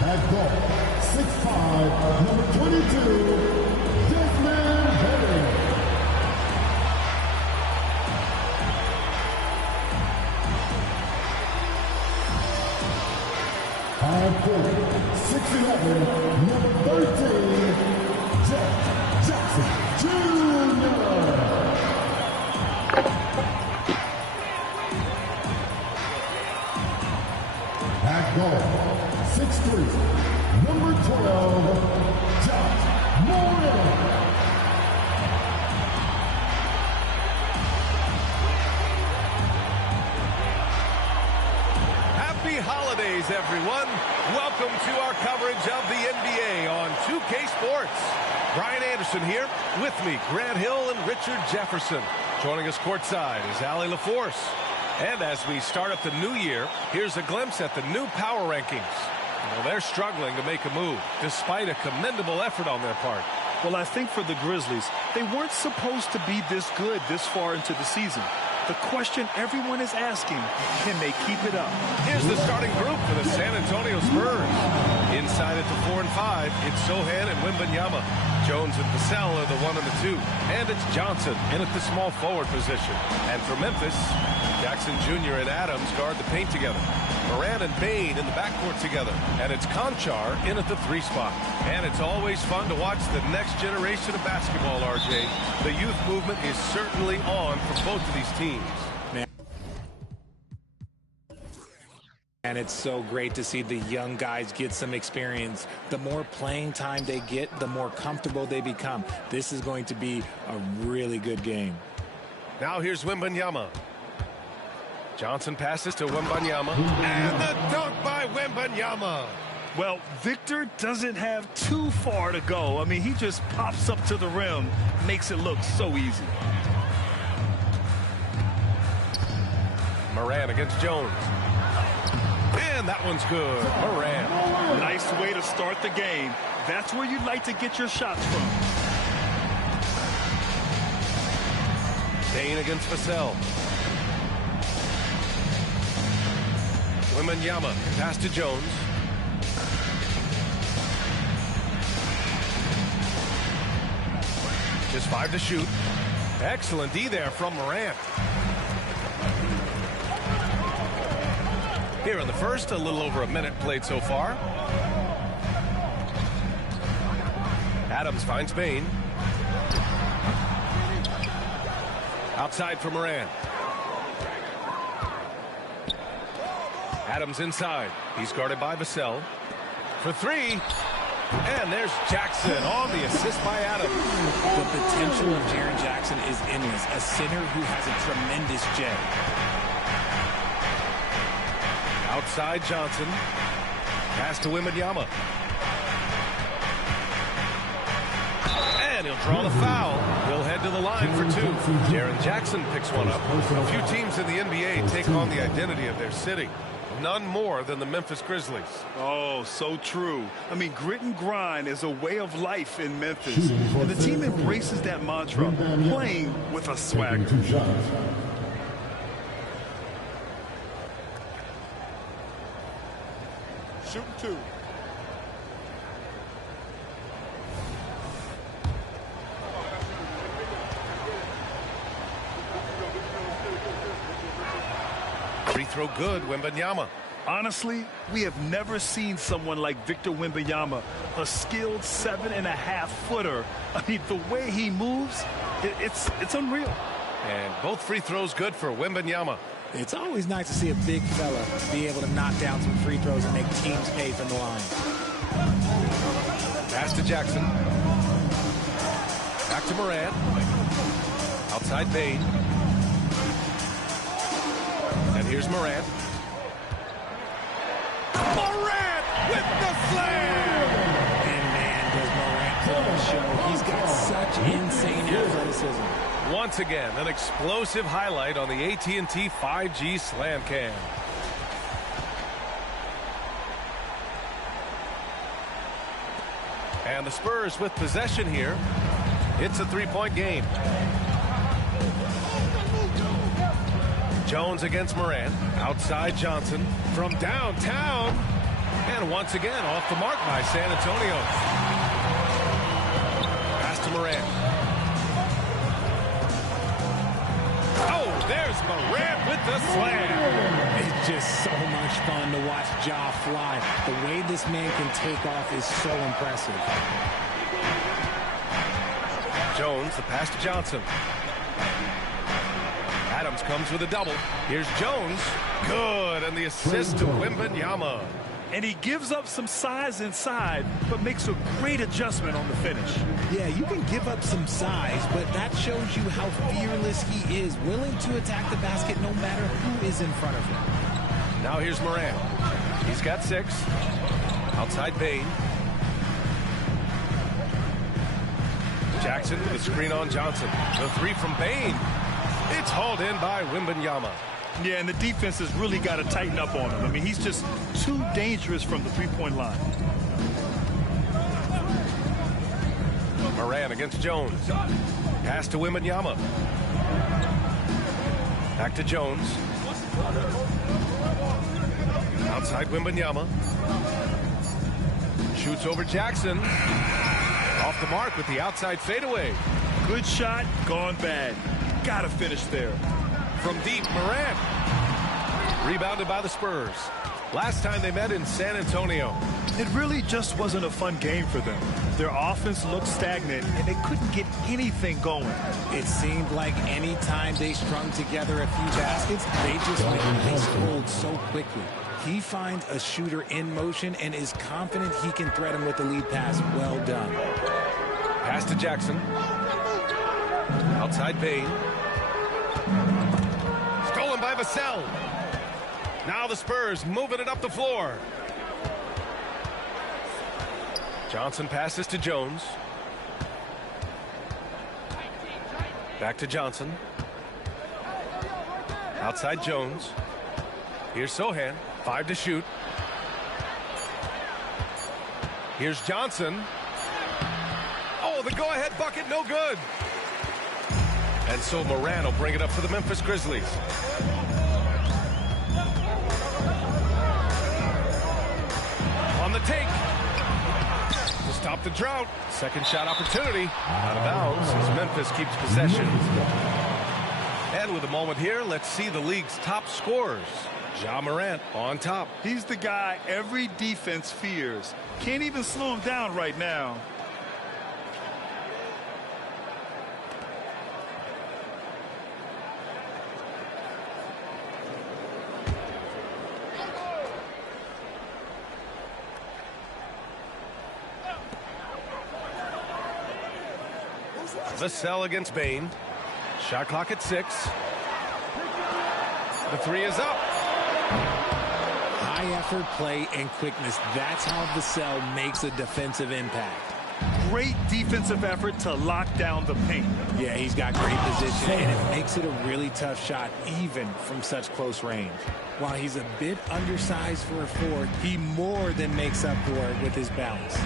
At goal, 6'5", number 22, Desmond Henry. At goal, 6'11", number 13, Jeff Jackson Jr. At goal, 6'3", number 12, Josh Moore. Happy holidays, everyone. Welcome to our coverage of the NBA on 2K Sports. Brian Anderson here. With me, Grant Hill and Richard Jefferson. Joining us courtside is Allie LaForce. And as we start up the new year, here's a glimpse at the new power rankings. Well, they're struggling to make a move, despite a commendable effort on their part. Well, I think for the Grizzlies, they weren't supposed to be this good this far into the season. The question everyone is asking, can they keep it up? Here's the starting group for the San Antonio Spurs. Inside at the 4 and 5, it's Sohan and Wembanyama. Jones and Vassell are the 1 and the 2. And it's Johnson in at the small forward position. And for Memphis, Jackson Jr. and Adams guard the paint together. Moran and Bain in the backcourt together. And it's Conchar in at the 3 spot. And it's always fun to watch the next generation of basketball, RJ. The youth movement is certainly on for both of these teams. And it's so great to see the young guys get some experience. The more playing time they get, the more comfortable they become. This is going to be a really good game. Now here's Wembanyama. Johnson passes to Wembanyama. And the dunk by Wembanyama. Well, Victor doesn't have too far to go. I mean, he just pops up to the rim, makes it look so easy. Moran against Jones. And that one's good. Moran. Nice way to start the game. That's where you'd like to get your shots from. Bain against Vassell. Wembanyama pass to Jones. Just 5 to shoot. Excellent D there from Morant. Here in the first, a little over a minute played so far. Adams finds Bain. Outside for Moran. Adams inside. He's guarded by Vassell. For 3. And there's Jackson on the assist by Adams. The potential of Jaren Jackson is endless. A center who has a tremendous jet. Outside Johnson. Pass to Wembanyama. And he'll draw the foul. He'll head to the line for 2. Jaren Jackson picks one up. A few teams in the NBA take on the identity of their city. None more than the Memphis Grizzlies. Oh, so true. I mean, grit and grind is a way of life in Memphis. And the team embraces that mantra, playing with a swagger. Shooting 2. Free throw good, Wembanyama. Honestly, we have never seen someone like Victor Wembanyama, a skilled 7.5-footer. I mean, the way he moves, it's unreal. And both free throws good for Wembanyama. It's always nice to see a big fella be able to knock down some free throws and make teams pay from the line. Pass to Jackson. Back to Moran. Outside Bain. And here's Morant. Morant with the slam! And man, does Morant put on a show. He's got such insane athleticism. Once again, an explosive highlight on the AT&T 5G Slam Cam. And the Spurs with possession here. It's a three-point game. Jones against Morant. Outside Johnson from downtown. And once again, off the mark by San Antonio. Pass to Morant. Oh, there's Morant with the slam. It's just so much fun to watch Ja fly. The way this man can take off is so impressive. Jones, the pass to Johnson. Adams comes with a double. Here's Jones. Good, and the assist to Wembanyama. And he gives up some size inside, but makes a great adjustment on the finish. Yeah, you can give up some size, but that shows you how fearless he is, willing to attack the basket no matter who is in front of him. Now here's Morant. He's got 6. Outside Bain. Jackson with a screen on Johnson. The 3 from Bain. It's hauled in by Wembanyama. Yeah, and the defense has really got to tighten up on him. I mean, he's just too dangerous from the three-point line. Morant against Jones. Pass to Wembanyama. Back to Jones. Outside Wembanyama. Shoots over Jackson. Off the mark with the outside fadeaway. Good shot, gone bad. Gotta finish there. From deep, Morant. Rebounded by the Spurs. Last time they met in San Antonio. It really just wasn't a fun game for them. Their offense looked stagnant, and they couldn't get anything going. It seemed like any time they strung together a few baskets, they just made ice cold so quickly. He finds a shooter in motion and is confident he can threat him with the lead pass. Well done. Pass to Jackson. Outside Bain. Stolen by Vassell. Now the Spurs moving it up the floor. Johnson passes to Jones. Back to Johnson. Outside Jones. Here's Sohan. 5 to shoot. Here's Johnson. Oh, the go-ahead bucket, no good. And so Morant will bring it up for the Memphis Grizzlies. On the take. To stop the drought. Second shot opportunity. Out of bounds as Memphis keeps possession. And with a moment here, let's see the league's top scorers. Ja Morant on top. He's the guy every defense fears. Can't even slow him down right now. Vassell against Bain. Shot clock at 6. The 3 is up. High effort play and quickness. That's how Vassell makes a defensive impact. Great defensive effort to lock down the paint. Yeah, he's got great position, and it makes it a really tough shot, even from such close range. While he's a bit undersized for a 4, he more than makes up for it with his balance.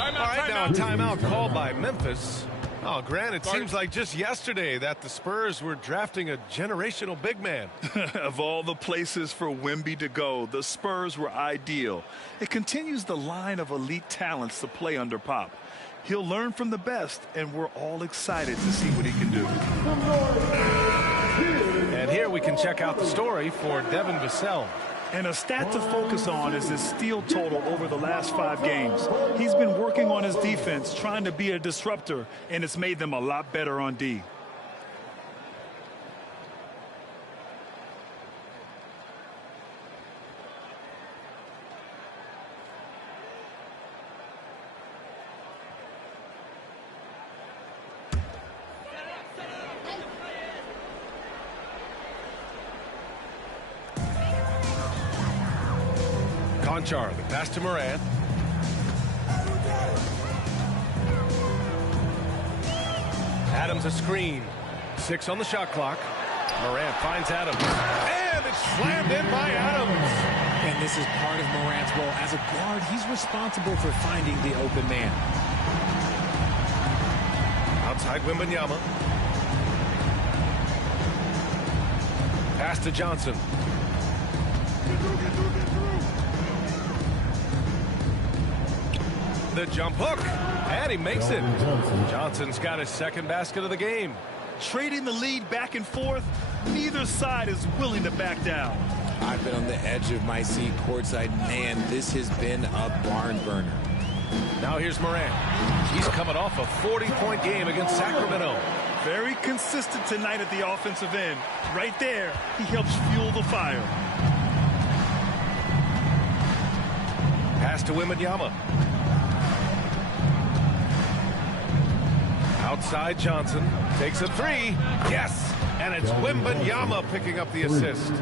All right, now a timeout called by Memphis. Oh, Grant, it seems like just yesterday that the Spurs were drafting a generational big man. Of all the places for Wemby to go, the Spurs were ideal. It continues the line of elite talents to play under Pop. He'll learn from the best, and we're all excited to see what he can do. And here we can check out the story for Devin Vassell. And a stat to focus on is his steal total over the last 5 games. He's been working on his defense, trying to be a disruptor, and it's made them a lot better on D. on Charlie. Pass to Morant. Adams a screen. 6 on the shot clock. Morant finds Adams. And it's slammed in by Adams. And this is part of Morant's role. As a guard, he's responsible for finding the open man. Outside Wembanyama. Pass to Johnson. The jump hook. And he makes it. Johnson's got his second basket of the game. Trading the lead back and forth, neither side is willing to back down. I've been on the edge of my seat courtside. Man, this has been a barn burner. Now here's Morant. He's coming off a 40-point game against Sacramento. Very consistent tonight at the offensive end. Right there, he helps fuel the fire. Pass to Wembanyama. Outside Johnson. Takes a 3. Yes! And it's Wembanyama picking up the assist.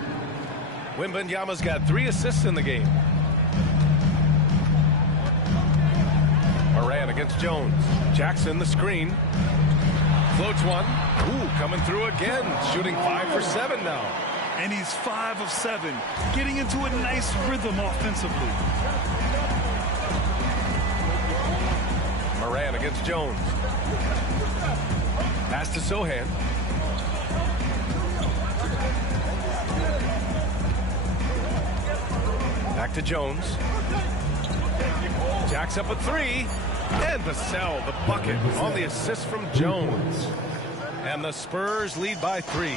Wembanyama's got 3 assists in the game. Morant against Jones. Jackson the screen. Floats one. Ooh, coming through again. Shooting 5 for 7 now. And he's 5 of 7. Getting into a nice rhythm offensively. Morant against Jones. Pass to Sohan. Back to Jones. Jacks up a 3. And Vassell, the bucket on the assist from Jones. And the Spurs lead by 3.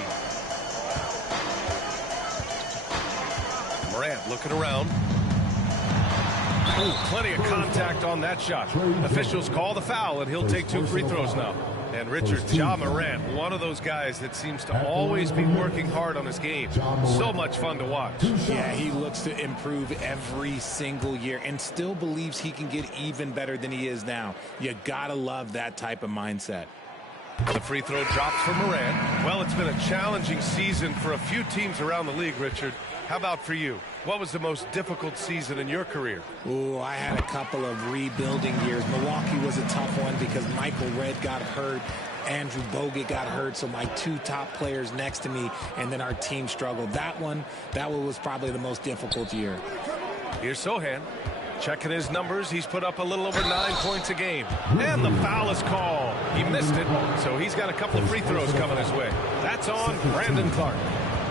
Morant looking around. Ooh, plenty of contact on that shot. Officials call the foul, and he'll take 2 free throws now. And Richard, Ja Morant, one of those guys that seems to always be working hard on his game. So much fun to watch. Yeah, he looks to improve every single year and still believes he can get even better than he is now. You gotta love that type of mindset. The free throw drops for Morant. Well, it's been a challenging season for a few teams around the league, Richard. How about for you? What was the most difficult season in your career? Oh, I had a couple of rebuilding years. Milwaukee was a tough one because Michael Redd got hurt. Andrew Bogut got hurt, so my 2 top players next to me, and then our team struggled. That one was probably the most difficult year. Here's Sohan. Checking his numbers, he's put up a little over 9 points a game. And the foul is called. He missed it, so he's got a couple of free throws coming his way. That's on Brandon Clark.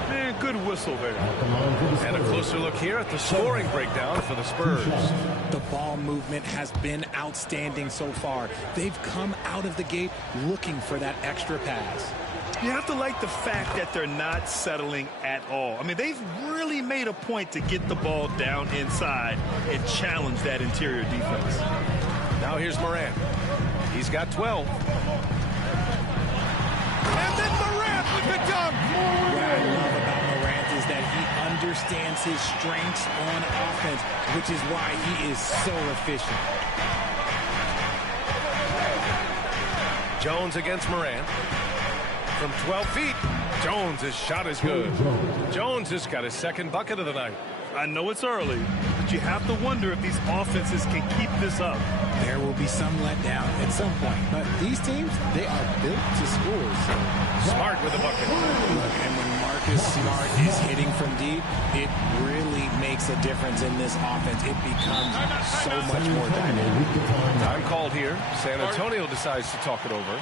Man, good whistle there. And a closer look here at the scoring breakdown for the Spurs. The ball movement has been outstanding so far. They've come out of the gate looking for that extra pass. You have to like the fact that they're not settling at all. I mean, they've really made a point to get the ball down inside and challenge that interior defense. Now here's Morant. He's got 12. And then Morant with the dunk. What I love about Morant is that he understands his strengths on offense, which is why he is so efficient. Jones against Morant. From 12 feet, Jones' shot is good. Jones has got his second bucket of the night. I know it's early, but you have to wonder if these offenses can keep this up. There will be some letdown at some point, but these teams, they are built to score. So Smart with the bucket. And when Marcus Smart is hitting from deep, it really makes a difference in this offense. It becomes so much more dynamic. Time called here. San Antonio decides to talk it over.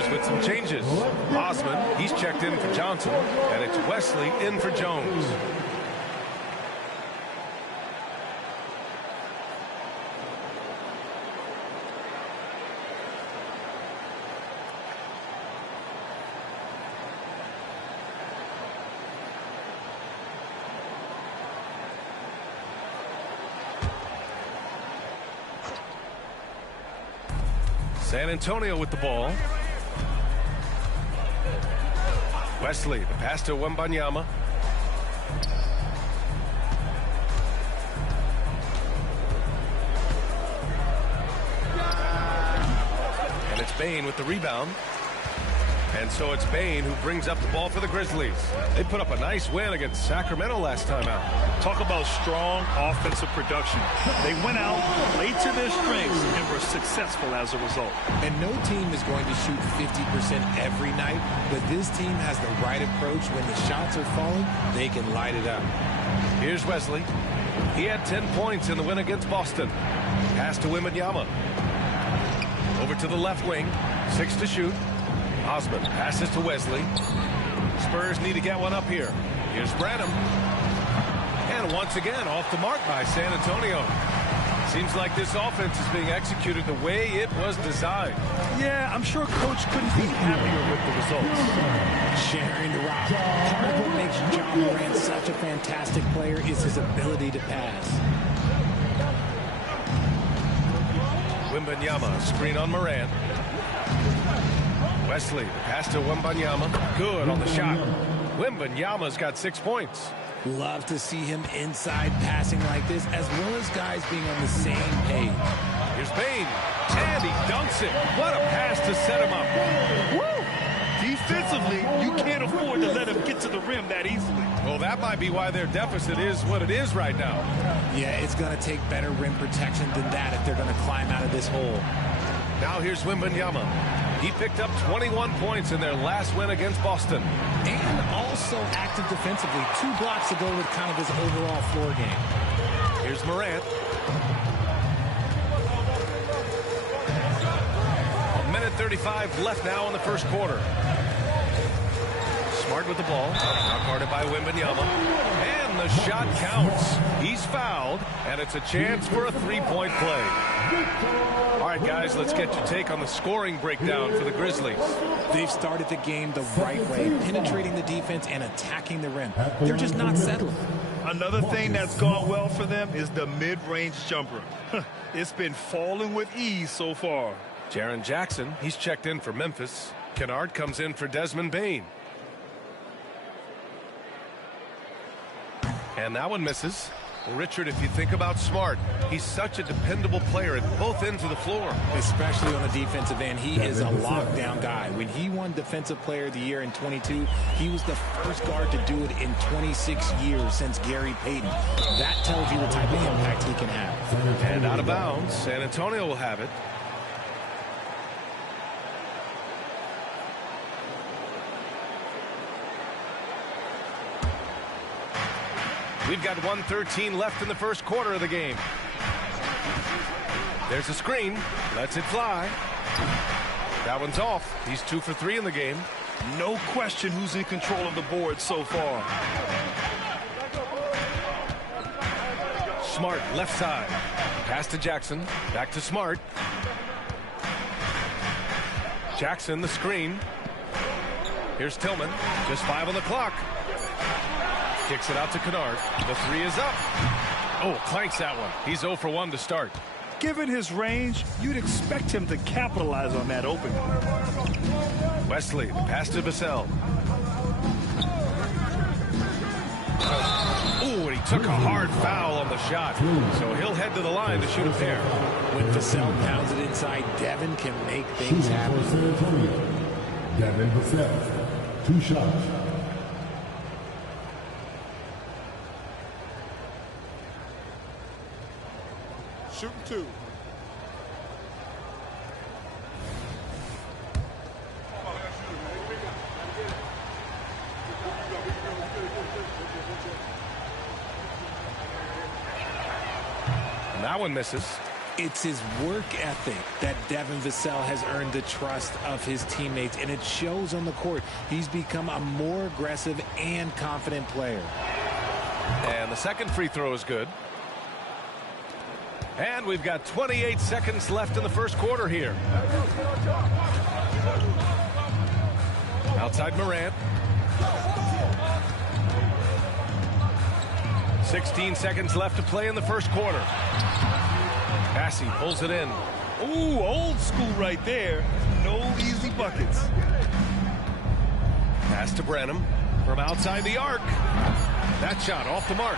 Spurs with some changes. Osman, he's checked in for Johnson, and it's Wesley in for Jones. San Antonio with the ball. Wesley, the pass to Wembanyama. And it's Bane with the rebound. And so it's Bane who brings up the ball for the Grizzlies. They put up a nice win against Sacramento last time out. Talk about strong offensive production. They went out, played to their strengths, and were successful as a result. And no team is going to shoot 50% every night, but this team has the right approach. When the shots are falling, they can light it up. Here's Wesley. He had 10 points in the win against Boston. Pass to Wembanyama. Over to the left wing. 6 to shoot. Osman passes to Wesley. Spurs need to get one up here. Here's Branham. And once again, off the mark by San Antonio. Seems like this offense is being executed the way it was designed. Yeah, I'm sure Coach couldn't be happier with the results. Sharing the rock. Part of what makes John Morant such a fantastic player is his ability to pass. Wembanyama, screen on Morant. Wesley, pass to Wembanyama. Good on the shot. Wembanyama's got 6 points. Love to see him inside passing like this, as well as guys being on the same page. Here's Bane, and he dunks it. What a pass to set him up. Woo! Defensively, you can't afford to let him get to the rim that easily. Well, that might be why their deficit is what it is right now. Yeah, it's going to take better rim protection than that if they're going to climb out of this hole. Now here's Wembanyama. He picked up 21 points in their last win against Boston. And also active defensively. 2 blocks to go with kind of his overall floor game. Here's Morant. A minute 35 left now in the first quarter. Smart with the ball. Now guarded by Wembanyama. And the shot counts. He's fouled, and it's a chance for a 3-point play. All right, guys, let's get your take on the scoring breakdown for the Grizzlies. They've started the game the right way, penetrating the defense and attacking the rim. They're just not settling. Another thing that's gone well for them is the mid-range jumper. It's been falling with ease so far. Jaren Jackson, he's checked in for Memphis. Kennard comes in for Desmond Bane. And that one misses. Well, Richard, if you think about Smart, he's such a dependable player at both ends of the floor. Especially on the defensive end. He is a lockdown guy. When he won Defensive Player of the Year in 22, he was the first guard to do it in 26 years since Gary Payton. That tells you the type of impact he can have. And out of bounds, San Antonio will have it. We've got 1:13 left in the first quarter of the game. There's a screen. Lets it fly. That one's off. He's 2 for 3 in the game. No question who's in control of the board so far. Smart, left side. Pass to Jackson. Back to Smart. Jackson, the screen. Here's Tillman. Just 5 on the clock. Kicks it out to Kennard. The 3 is up. Oh, clanks that one. He's 0 for 1 to start. Given his range, you'd expect him to capitalize on that opening. Wesley, the pass to Vassell. Oh, and he took a hard foul on the shot. So he'll head to the line to shoot a pair. When Vassell pounds it inside, Devin can make things happen. Devin Vassell, 2 shots. Shooting 2. And that one misses. It's his work ethic that Devin Vassell has earned the trust of his teammates, and it shows on the court. He's become a more aggressive and confident player. And the second free throw is good. And we've got 28 seconds left in the first quarter here. Outside Morant. 16 seconds left to play in the first quarter. Bassey pulls it in. Ooh, old school right there. No easy buckets. Pass to Branham from outside the arc. That shot off the mark.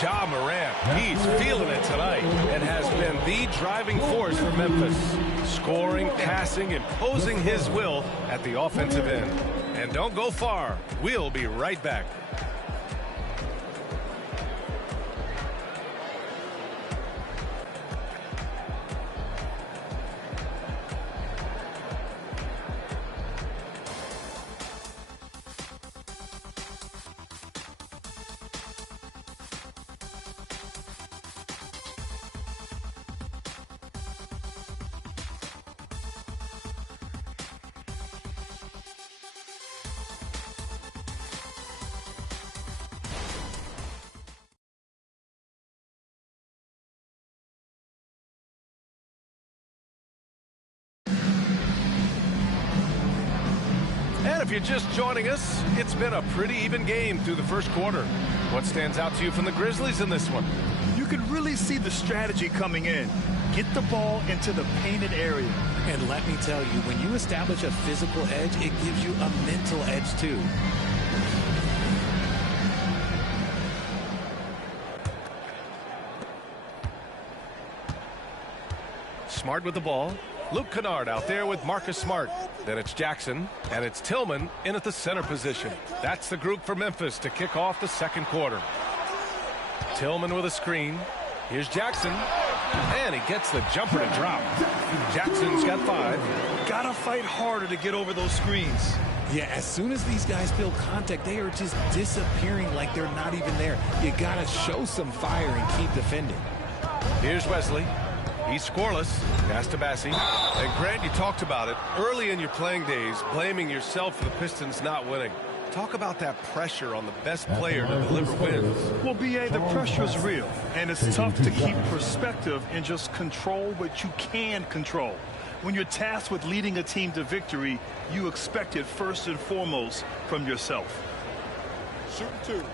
Ja Morant, he's feeling it tonight and has been the driving force for Memphis. Scoring, passing, imposing his will at the offensive end. And don't go far. We'll be right back. And if you're just joining us, it's been a pretty even game through the first quarter. What stands out to you from the Grizzlies in this one? You can really see the strategy coming in. Get the ball into the painted area. And let me tell you, when you establish a physical edge, it gives you a mental edge too. Smart with the ball. Luke Kennard out there with Marcus Smart. Then it's Jackson, and it's Tillman in at the center position. That's the group for Memphis to kick off the second quarter. Tillman with a screen. Here's Jackson, and he gets the jumper to drop. Jackson's got 5. Gotta fight harder to get over those screens. Yeah, as soon as these guys feel contact, they are just disappearing like they're not even there. You gotta show some fire and keep defending. Here's Wesley. He's scoreless. Pass to Bassey. And Grant, you talked about it early in your playing days, blaming yourself for the Pistons not winning. Talk about that pressure on the best player to deliver wins. Well, B.A., the pressure is real, and it's tough to keep perspective and just control what you can control. When you're tasked with leading a team to victory, you expect it first and foremost from yourself. Shooting 2.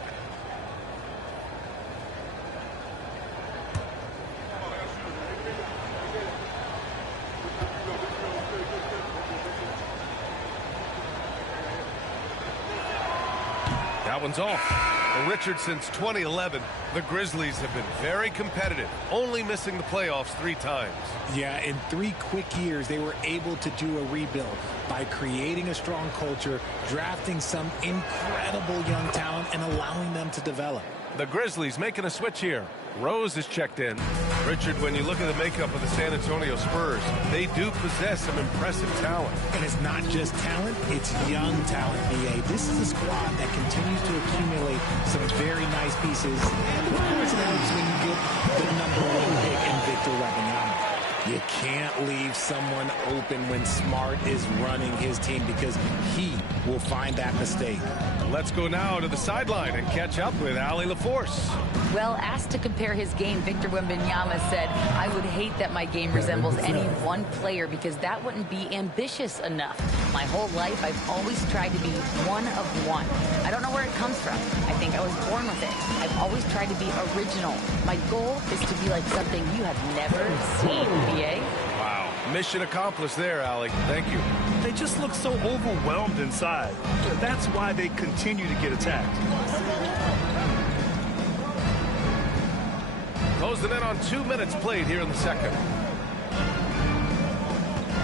That one's off. Well, Richard, since 2011, the Grizzlies have been very competitive, only missing the playoffs 3 times. Yeah, in 3 quick years, they were able to do a rebuild by creating a strong culture, drafting some incredible young talent, and allowing them to develop. The Grizzlies making a switch here. Rose is checked in. Richard, when you look at the makeup of the San Antonio Spurs, they do possess some impressive talent. And it's not just talent, it's young talent, B.A. This is a squad that continues to accumulate some very nice pieces. And of course it helps when you get the #1 pick in Victor Wembanyama. You can't leave someone open when Smart is running his team because he will find that mistake. Let's go now to the sideline and catch up with Allie LaForce. Well, asked to compare his game, Victor Wembanyama said, "I would hate that my game resembles any one player because that wouldn't be ambitious enough. My whole life, I've always tried to be one of one. I don't know where it comes from. I think I was born with it. I've always tried to be original. My goal is to be like something you have never seen, B.A." Wow. Mission accomplished there, Allie. Thank you. They just look so overwhelmed inside. That's why they continue to get attacked. Closing in on 2 minutes played here in the second.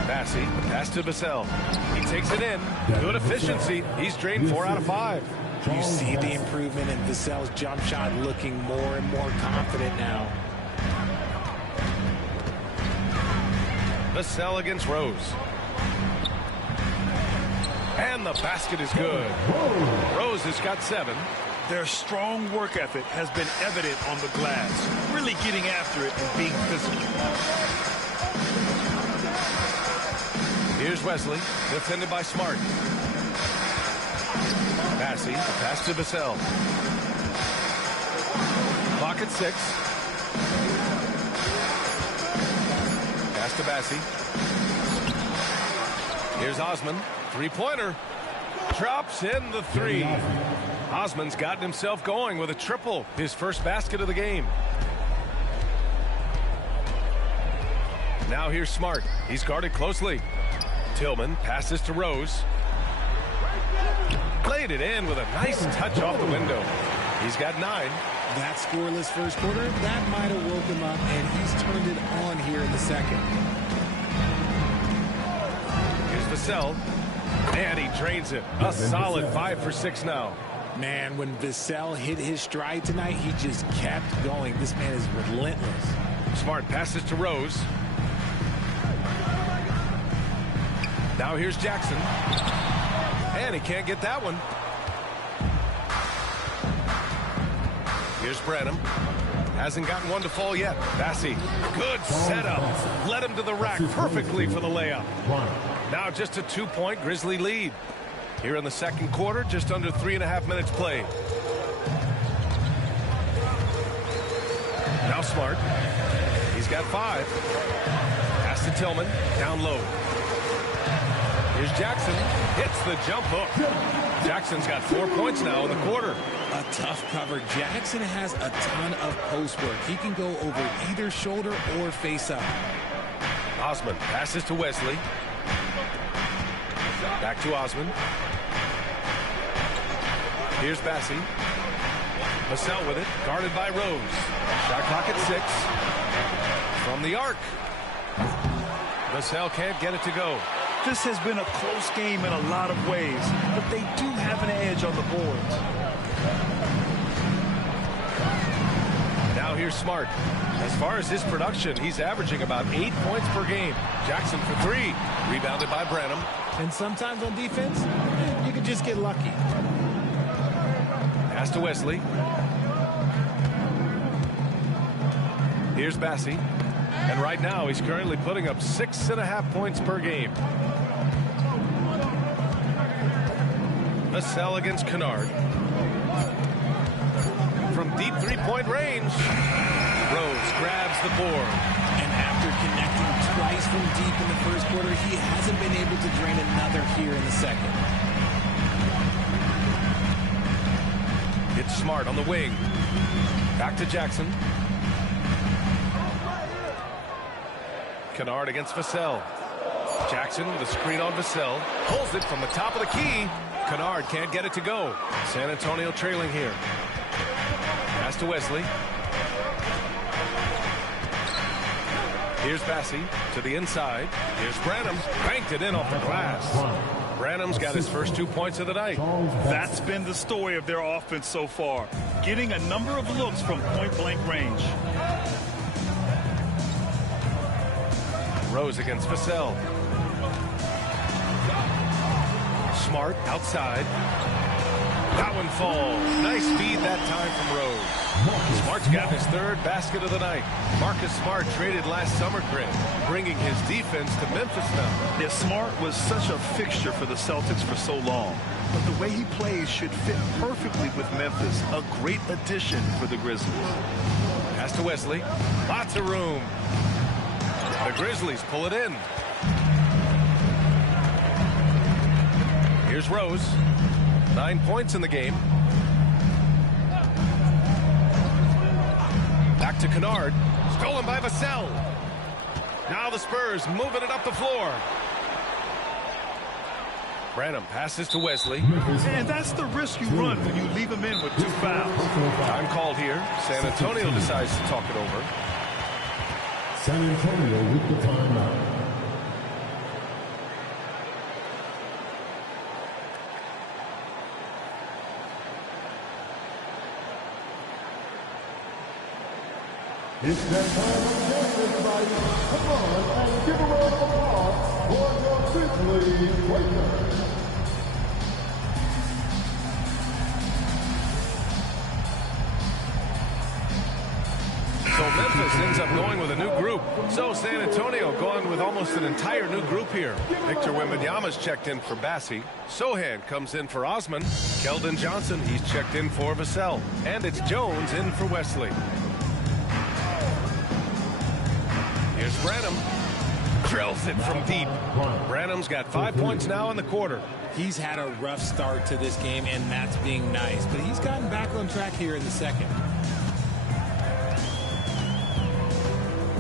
Bassey, pass to Vassell. He takes it in. Good efficiency. He's drained 4 out of 5. You see the improvement in Vassell's jump shot, looking more and more confident now. Vassell against Rose. And the basket is good. Rose has got 7. Their strong work ethic has been evident on the glass, really getting after it and being physical. Here's Wesley, defended by Smart. Massey, pass to Vassell. Clock at 6. Pass to Bassey. Here's Osman, three-pointer. Drops in the 3. Osman's gotten himself going with a triple, his first basket of the game. Now here's Smart. He's guarded closely. Tillman passes to Rose. Played it in with a nice touch off the window. He's got 9. That scoreless first quarter, that might have woke him up, and he's turned it on here in the second. Here's Vassell. And he drains it. A solid 5 for 6 now. Man, when Vassell hit his stride tonight, he just kept going. This man is relentless. Smart passes to Rose. Now here's Jackson. And he can't get that one. Here's Branham. Hasn't gotten one to fall yet. Bassey. Good setup. Led him to the rack perfectly for the layup. Now just a 2-point Grizzly lead. Here in the second quarter, just under 3.5 minutes played. Now Smart. He's got 5. Pass to Tillman. Down low. Here's Jackson. Hits the jump hook. Jackson's got 4 points now in the quarter. A tough cover. Jackson has a ton of post work. He can go over either shoulder or face up. Osman passes to Wesley. Back to Osman. Here's Bassey. Vassell with it. Guarded by Rose. Shot clock at 6. From the arc. Vassell can't get it to go. This has been a close game in a lot of ways, but they do have an edge on the boards. Now here's Smart. As far as his production, he's averaging about 8 points per game. Jackson for 3. Rebounded by Branham. And sometimes on defense, you can just get lucky. Pass to Wesley. Here's Bassey. And right now, he's currently putting up 6.5 points per game. Vassell against Kennard. From deep three-point range, Rose grabs the board. And after connecting twice from deep in the first quarter, he hasn't been able to drain another here in the second. It's Smart on the wing. Back to Jackson. Kennard against Vassell. Jackson with a screen on Vassell. Pulls it from the top of the key. Kennard can't get it to go. San Antonio trailing here. Pass to Wesley. Here's Bassey to the inside. Here's Branham. Banked it in off the glass. Branham's got his first 2 points of the night. That's been the story of their offense so far. Getting a number of looks from point-blank range. Rose against Vassell. Smart outside. That one falls. Nice feed that time from Rose. Smart's got his 3rd basket of the night. Marcus Smart traded last summer, Chris, bringing his defense to Memphis now. Yeah, Smart was such a fixture for the Celtics for so long. But the way he plays should fit perfectly with Memphis. A great addition for the Grizzlies. Pass to Wesley. Lots of room. The Grizzlies pull it in. Here's Rose. 9 points in the game. Back to Kennard. Stolen by Vassell. Now the Spurs moving it up the floor. Branham passes to Wesley. And that's the risk you run when you leave him in with 2 fouls. Time called here. San Antonio decides to talk it over. San Antonio with the timeout. It's that time again, everybody. Come on and give a round of applause for your Grizzlies Lakers. Memphis ends up going with a new group. So San Antonio going with almost an entire new group here. Victor Wembanyama's checked in for Bassie. Sohan comes in for Osman. Keldon Johnson, he's checked in for Vassell. And it's Jones in for Wesley. Here's Branham. Drills it from deep. Branham's got 5 points now in the quarter. He's had a rough start to this game, and that's being nice. But he's gotten back on track here in the second.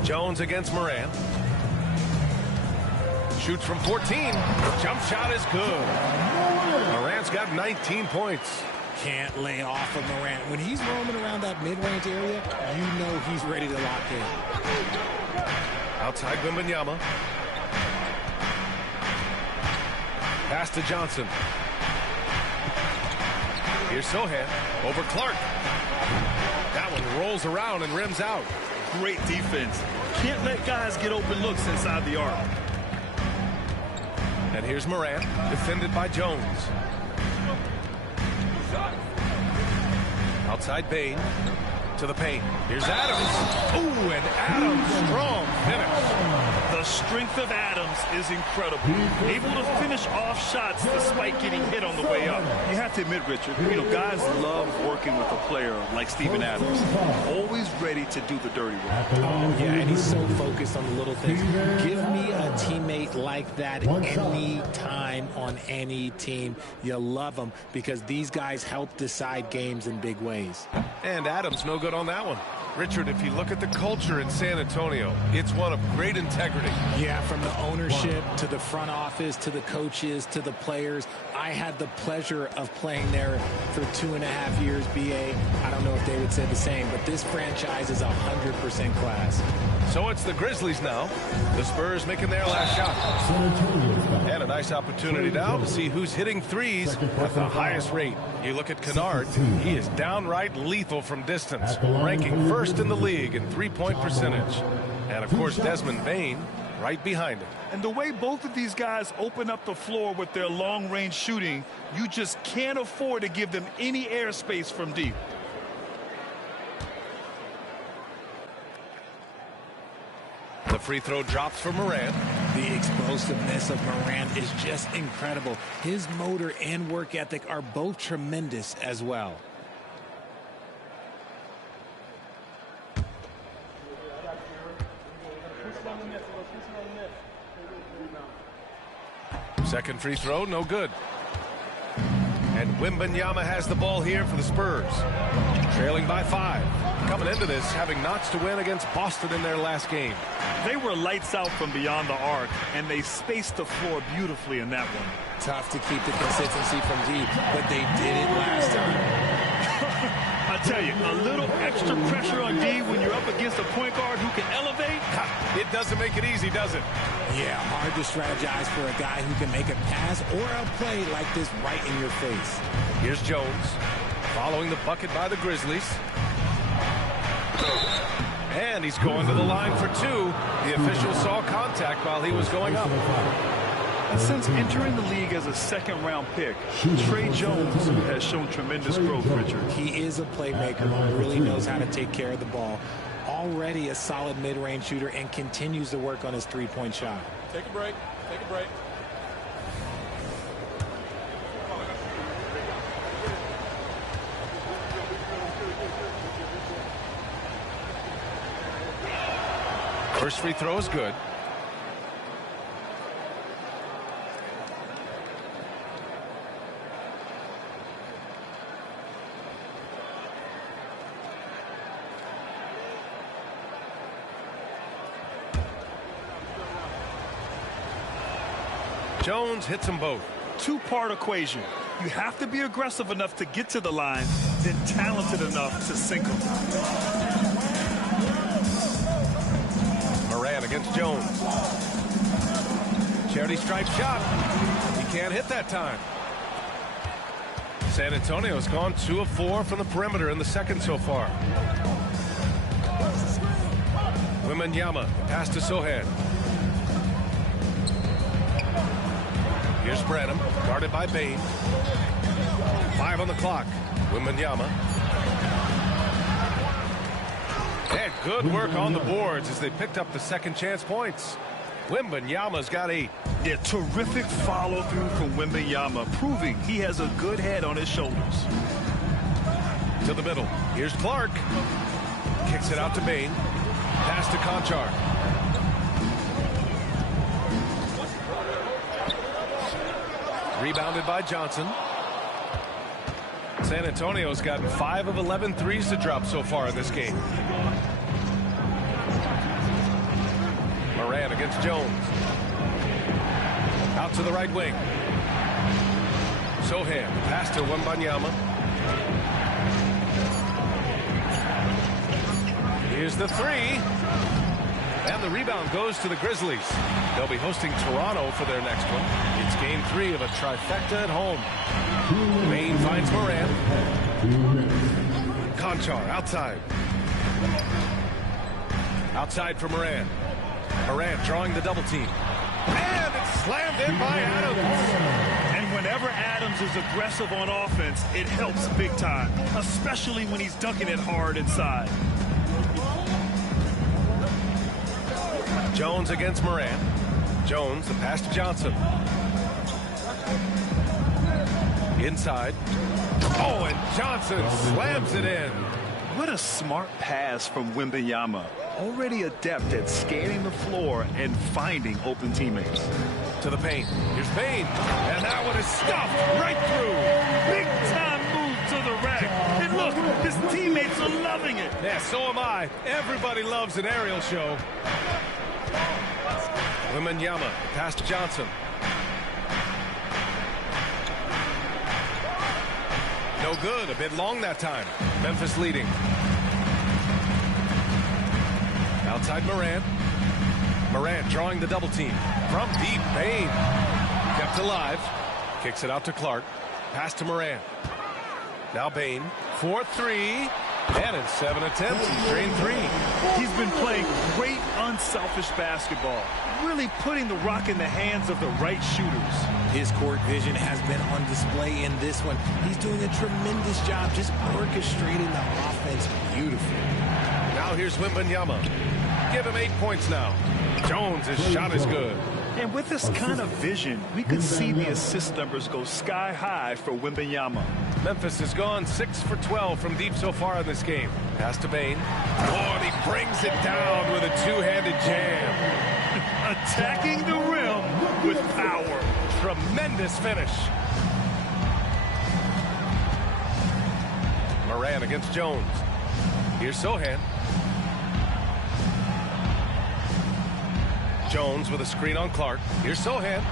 Jones against Moran. Shoots from 14. Jump shot is good. Morant's got 19 points. Can't lay off of Morant. When he's roaming around that mid-range area, you know he's ready to lock in. Outside Wembanyama. Pass to Johnson. Here's Sohan. Over Clark. That one rolls around and rims out. Great defense. Can't let guys get open looks inside the arc. And here's Morant, defended by Jones. Outside Bain. To the paint. Here's Adams. Ooh, and Adams, strong finish. The strength of Adams is incredible. Able to finish off shots despite getting hit on the way up. You have to admit, Richard, guys love working with a player like Steven Adams. Always ready to do the dirty work. Oh, yeah, and he's so focused on the little things. Give me a teammate like that any time on any team. You love them because these guys help decide games in big ways. And Adams no good on that one. Richard, if you look at the culture in San Antonio, it's one of great integrity. Yeah, from the ownership to the front office to the coaches to the players. I had the pleasure of playing there for 2.5 years, BA. I don't know if they would say the same, but this franchise is 100% class. So it's the Grizzlies now. The Spurs making their last shot. And a nice opportunity now to see who's hitting threes at the highest rate. You look at Kennard, he is downright lethal from distance, ranking first in the league in three-point percentage. And of course, Desmond Bain right behind him. And the way both of these guys open up the floor with their long-range shooting, you just can't afford to give them any airspace from deep. The free throw drops for Morant. The explosiveness of Morant is just incredible. His motor and work ethic are both tremendous as well. Second free throw, no good. And Wembanyama has the ball here for the Spurs. Trailing by 5. Coming into this, having knots to win against Boston in their last game. They were lights out from beyond the arc, and they spaced the floor beautifully in that one. Tough to keep the consistency from deep, but they did it last time. I tell you, a little extra pressure on D when you're up against a point guard who can elevate. It doesn't make it easy, does it? Yeah, hard to strategize for a guy who can make a pass or a play like this right in your face. Here's Jones, following the bucket by the Grizzlies. And he's going to the line for 2. The official saw contact while he was going up. And since entering the league as a second-round pick, Trey Jones has shown tremendous growth, Richard. He is a playmaker who really knows how to take care of the ball. Already a solid mid-range shooter and continues to work on his three-point shot. Take a break. Take a break. First free throw is good. Jones hits them both. Two-part equation. You have to be aggressive enough to get to the line, then talented enough to sink them. Moran against Jones. Charity stripe shot. He can't hit that time. San Antonio's gone 2 of 4 from the perimeter in the second so far. Wembanyama, pass to Sohan. Here's Branham, guarded by Bain. 5 on the clock. Wembanyama. And Good work on the boards as they picked up the second chance points. Wembanyama's got 8. Yeah, terrific follow-through from Wembanyama, proving he has a good head on his shoulders. To the middle. Here's Clark. Kicks it out to Bain. Pass to Conchar. Rebounded by Johnson. San Antonio's gotten 5 of 11 threes to drop so far in this game. Moran against Jones. Out to the right wing. Sohan. Pass to Wembanyama. Here's the 3. And the rebound goes to the Grizzlies. They'll be hosting Toronto for their next one. It's game 3 of a trifecta at home. Bain finds Moran. Conchar outside. Outside for Moran. Moran drawing the double team. And it's slammed in by Adams. And whenever Adams is aggressive on offense, it helps big time, especially when he's dunking it hard inside. Jones against Moran. Jones, the pass to Johnson. Inside. Oh, and Johnson slams it in. What a smart pass from Wembanyama. Already adept at scanning the floor and finding open teammates. To the paint. Here's Bain. And that one is stuffed right through. Big time move to the rack. And look, his teammates are loving it. Yeah, so am I. Everybody loves an aerial show. Wembanyama, pass to Johnson. No good, a bit long that time. Memphis leading. Outside Moran. Moran drawing the double team. From deep, Bain. Kept alive. Kicks it out to Clark. Pass to Moran. Now Bain. 4-3. And in 7 attempts, he's drained 3. He's been playing great, unselfish basketball. Really putting the rock in the hands of the right shooters. His court vision has been on display in this one. He's doing a tremendous job just orchestrating the offense beautifully. Now here's Wembanyama. Give him 8 points now. Jones' shot is good. And with this kind of vision, we could see the assist numbers go sky high for Wembanyama. Memphis has gone 6 for 12 from deep so far in this game. Pass to Bain. Oh, and he brings it down with a two-handed jam. Attacking the rim with power. Tremendous finish. Moran against Jones. Here's Sohan. Jones with a screen on Clark. Here's Sohan.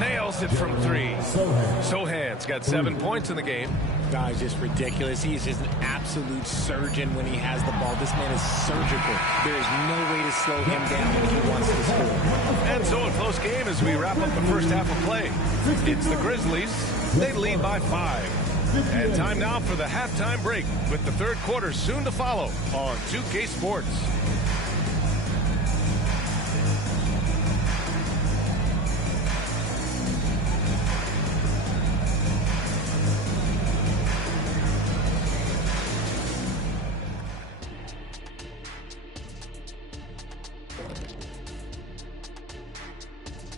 Nails it from 3. Sohan's got 7 points in the game. Guy's just ridiculous. He's just an absolute surgeon when he has the ball. This man is surgical. There is no way to slow him down when he wants to score. And so a close game as we wrap up the first half of play. It's the Grizzlies. They lead by 5. And time now for the halftime break with the third quarter soon to follow on 2K Sports.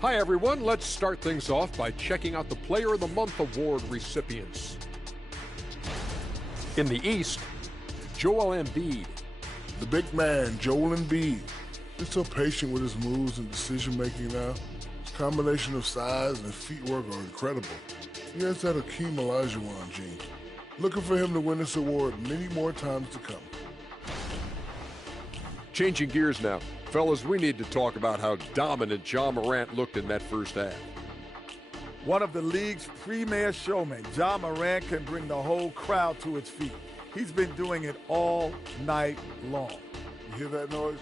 Hi everyone, let's start things off by checking out the Player of the Month award recipients. In the East, Joel Embiid. The big man, Joel Embiid. He's so patient with his moves and decision-making now. His combination of size and feet work are incredible. He has that Hakeem Olajuwon gene. Looking for him to win this award many more times to come. Changing gears now. Fellas, we need to talk about how dominant Ja Morant looked in that first half. One of the league's premier showmen, Ja Morant can bring the whole crowd to its feet. He's been doing it all night long. You hear that noise?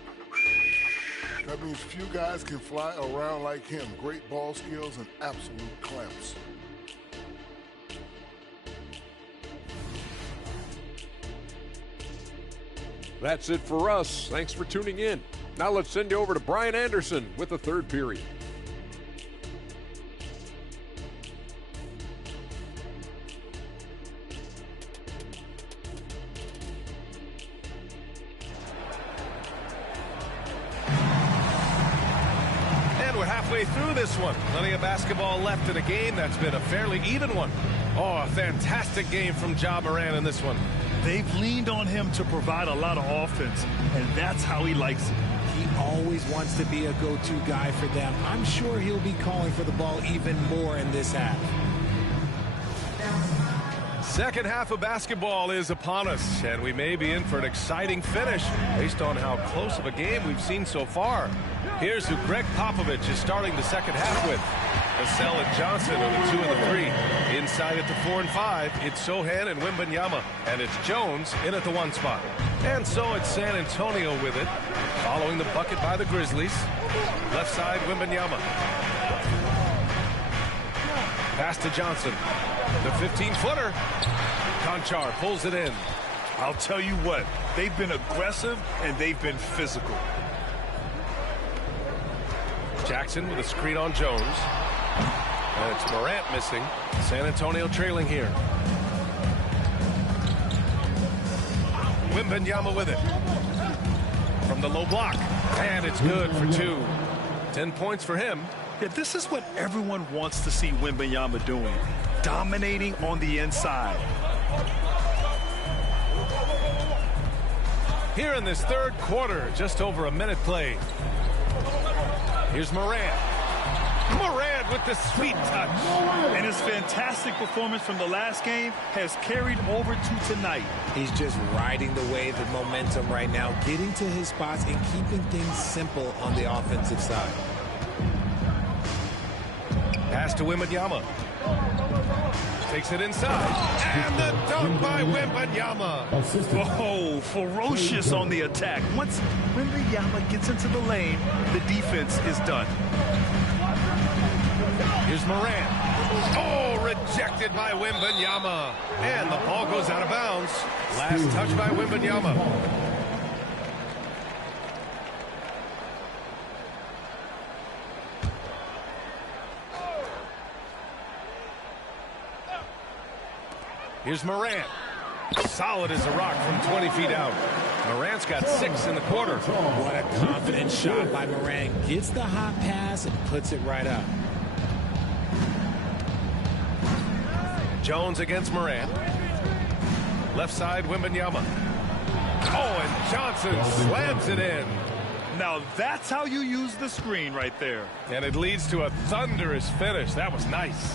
That means few guys can fly around like him. Great ball skills and absolute clamps. That's it for us. Thanks for tuning in. Now let's send you over to Brian Anderson with the third period. halfway through this one. Plenty of basketball left in a game that's been a fairly even one. Oh, a fantastic game from Ja Morant in this one. They've leaned on him to provide a lot of offense, and that's how he likes it. He always wants to be a go-to guy for them. I'm sure he'll be calling for the ball even more in this half. Second half of basketball is upon us, and we may be in for an exciting finish based on how close of a game we've seen so far. Here's who Greg Popovich is starting the second half with. Vassell and Johnson are the 2 and the 3. Inside at the 4 and 5, it's Sohan and Wembanyama, and it's Jones in at the 1 spot. And so it's San Antonio with it, following the bucket by the Grizzlies. Left side, Wembanyama. Pass to Johnson. The 15-footer. Conchar pulls it in. I'll tell you what, they've been aggressive and they've been physical. Jackson with a screen on Jones. And it's Morant missing. San Antonio trailing here. Wembanyama with it. From the low block. And it's good for 2. 10 points for him. Yeah, this is what everyone wants to see Wembanyama doing. Dominating on the inside. Here in this third quarter, just over a minute played. Here's Morant. Morant with the sweet touch. And his fantastic performance from the last game has carried over to tonight. He's just riding the wave of momentum right now, getting to his spots and keeping things simple on the offensive side. Pass to Wembanyama. Takes it inside. And the dunk by Wembanyama. Oh, ferocious on the attack. Once Wembanyama gets into the lane, the defense is done. Here's Morant. Oh, rejected by Wembanyama. And the ball goes out of bounds. Last touch by Wembanyama. Here's Morant. Solid as a rock from 20 feet out. Morant's got 6 in the quarter. What a confident shot by Morant. Gets the hot pass and puts it right up. Jones against Morant. Left side, Wembanyama. Oh, and Johnson slams it in. Now that's how you use the screen right there. And it leads to a thunderous finish. That was nice.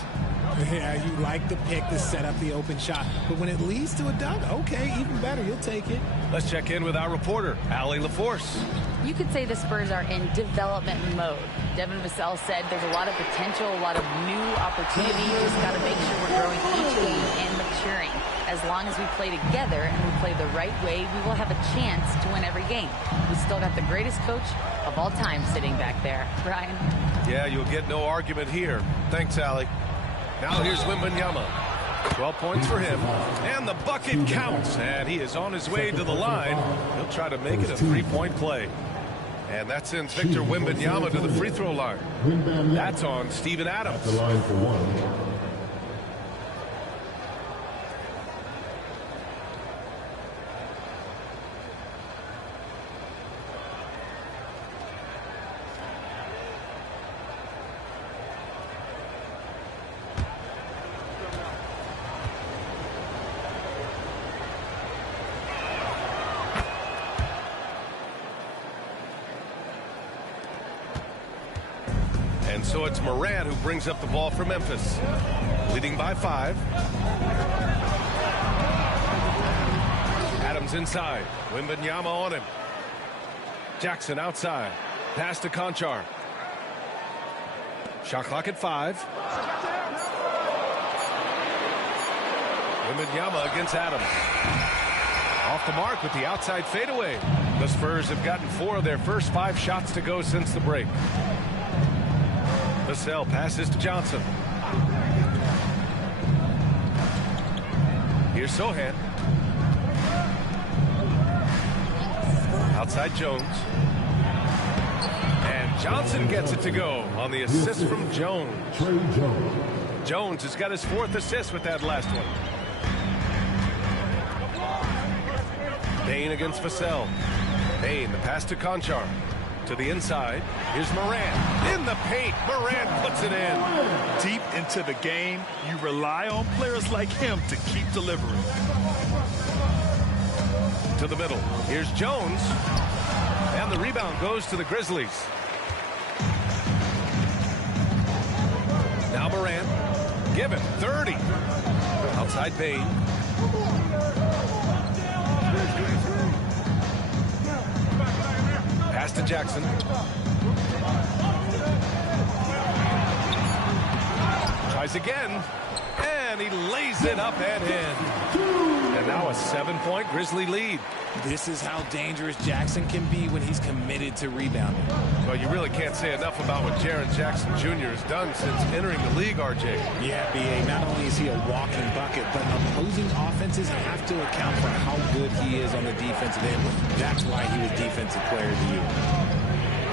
Yeah, you like the pick to set up the open shot. But when it leads to a dunk, okay, even better. You'll take it. Let's check in with our reporter, Allie LaForce. You could say the Spurs are in development mode. Devin Vassell said there's a lot of potential, a lot of new opportunity. Just got to make sure we're growing each game and maturing. As long as we play together and we play the right way, we will have a chance to win every game. We still got the greatest coach of all time sitting back there. Brian? Yeah, you'll get no argument here. Thanks, Allie. Now here's Wembanyama. 12 points for him. And the bucket counts. And he is on his way to the line. He'll try to make it a 3-point play. And that sends Victor Wembanyama to the free throw line. That's on Steven Adams. The line for 1. And so it's Morant who brings up the ball for Memphis. Leading by 5. Adams inside. Wembanyama on him. Jackson outside. Pass to Conchar. Shot clock at 5. Wembanyama against Adams. Off the mark with the outside fadeaway. The Spurs have gotten 4 of their first 5 shots to go since the break. Vassell passes to Johnson. Here's Sohan. Outside Jones. And Johnson gets it to go on the assist from Jones. Jones has got his 4th assist with that last one. Payne against Vassell. Payne, the pass to Conchar. To the inside. Here's Morant. In the paint. Morant puts it in. Deep into the game, you rely on players like him to keep delivering. To the middle. Here's Jones. And the rebound goes to the Grizzlies. Now Morant. Give it 30. Outside Bain. Pass to Jackson. Tries again. And he lays it up and in. And now a 7-point Grizzly lead. This is how dangerous Jackson can be when he's committed to rebounding. Well, you really can't say enough about what Jaren Jackson Jr. has done since entering the league, RJ. Yeah, B.A., not only is he a walking bucket, but opposing offenses have to account for how good he is on the defensive end. That's why he was Defensive Player of the Year.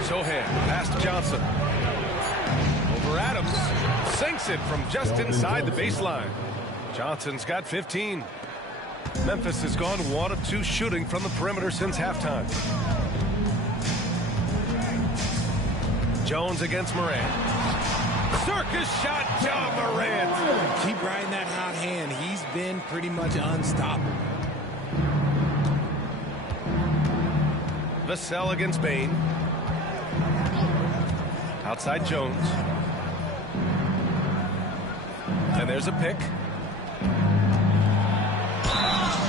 Sohan, pass to Johnson. Over Adams. Sinks it from just inside the baseline. Johnson's got 15. Memphis has gone 1 of 2 shooting from the perimeter since halftime. Jones against Morant. Circus shot, John Morant. Keep riding that hot hand. He's been pretty much unstoppable. Vassell against Bain. Outside Jones. And there's a pick.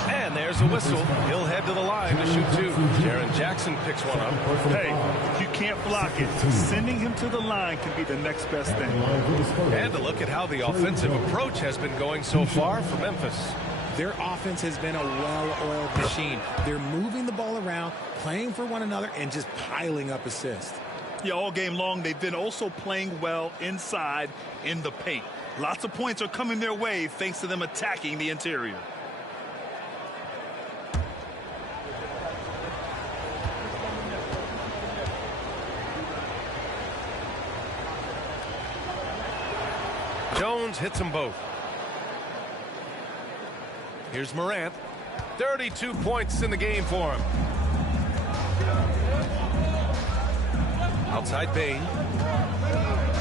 And there's a whistle. He'll head to the line to shoot 2. Jaren Jackson picks one up. Hey, if you can't block it, sending him to the line can be the next best thing. And to look at how the offensive approach has been going so far for Memphis. Their offense has been a well-oiled machine. They're moving the ball around, playing for one another, and just piling up assists. Yeah, all game long, they've been also playing well inside in the paint. Lots of points are coming their way thanks to them attacking the interior. Jones hits them both. Here's Morant. 32 points in the game for him. Outside Bain.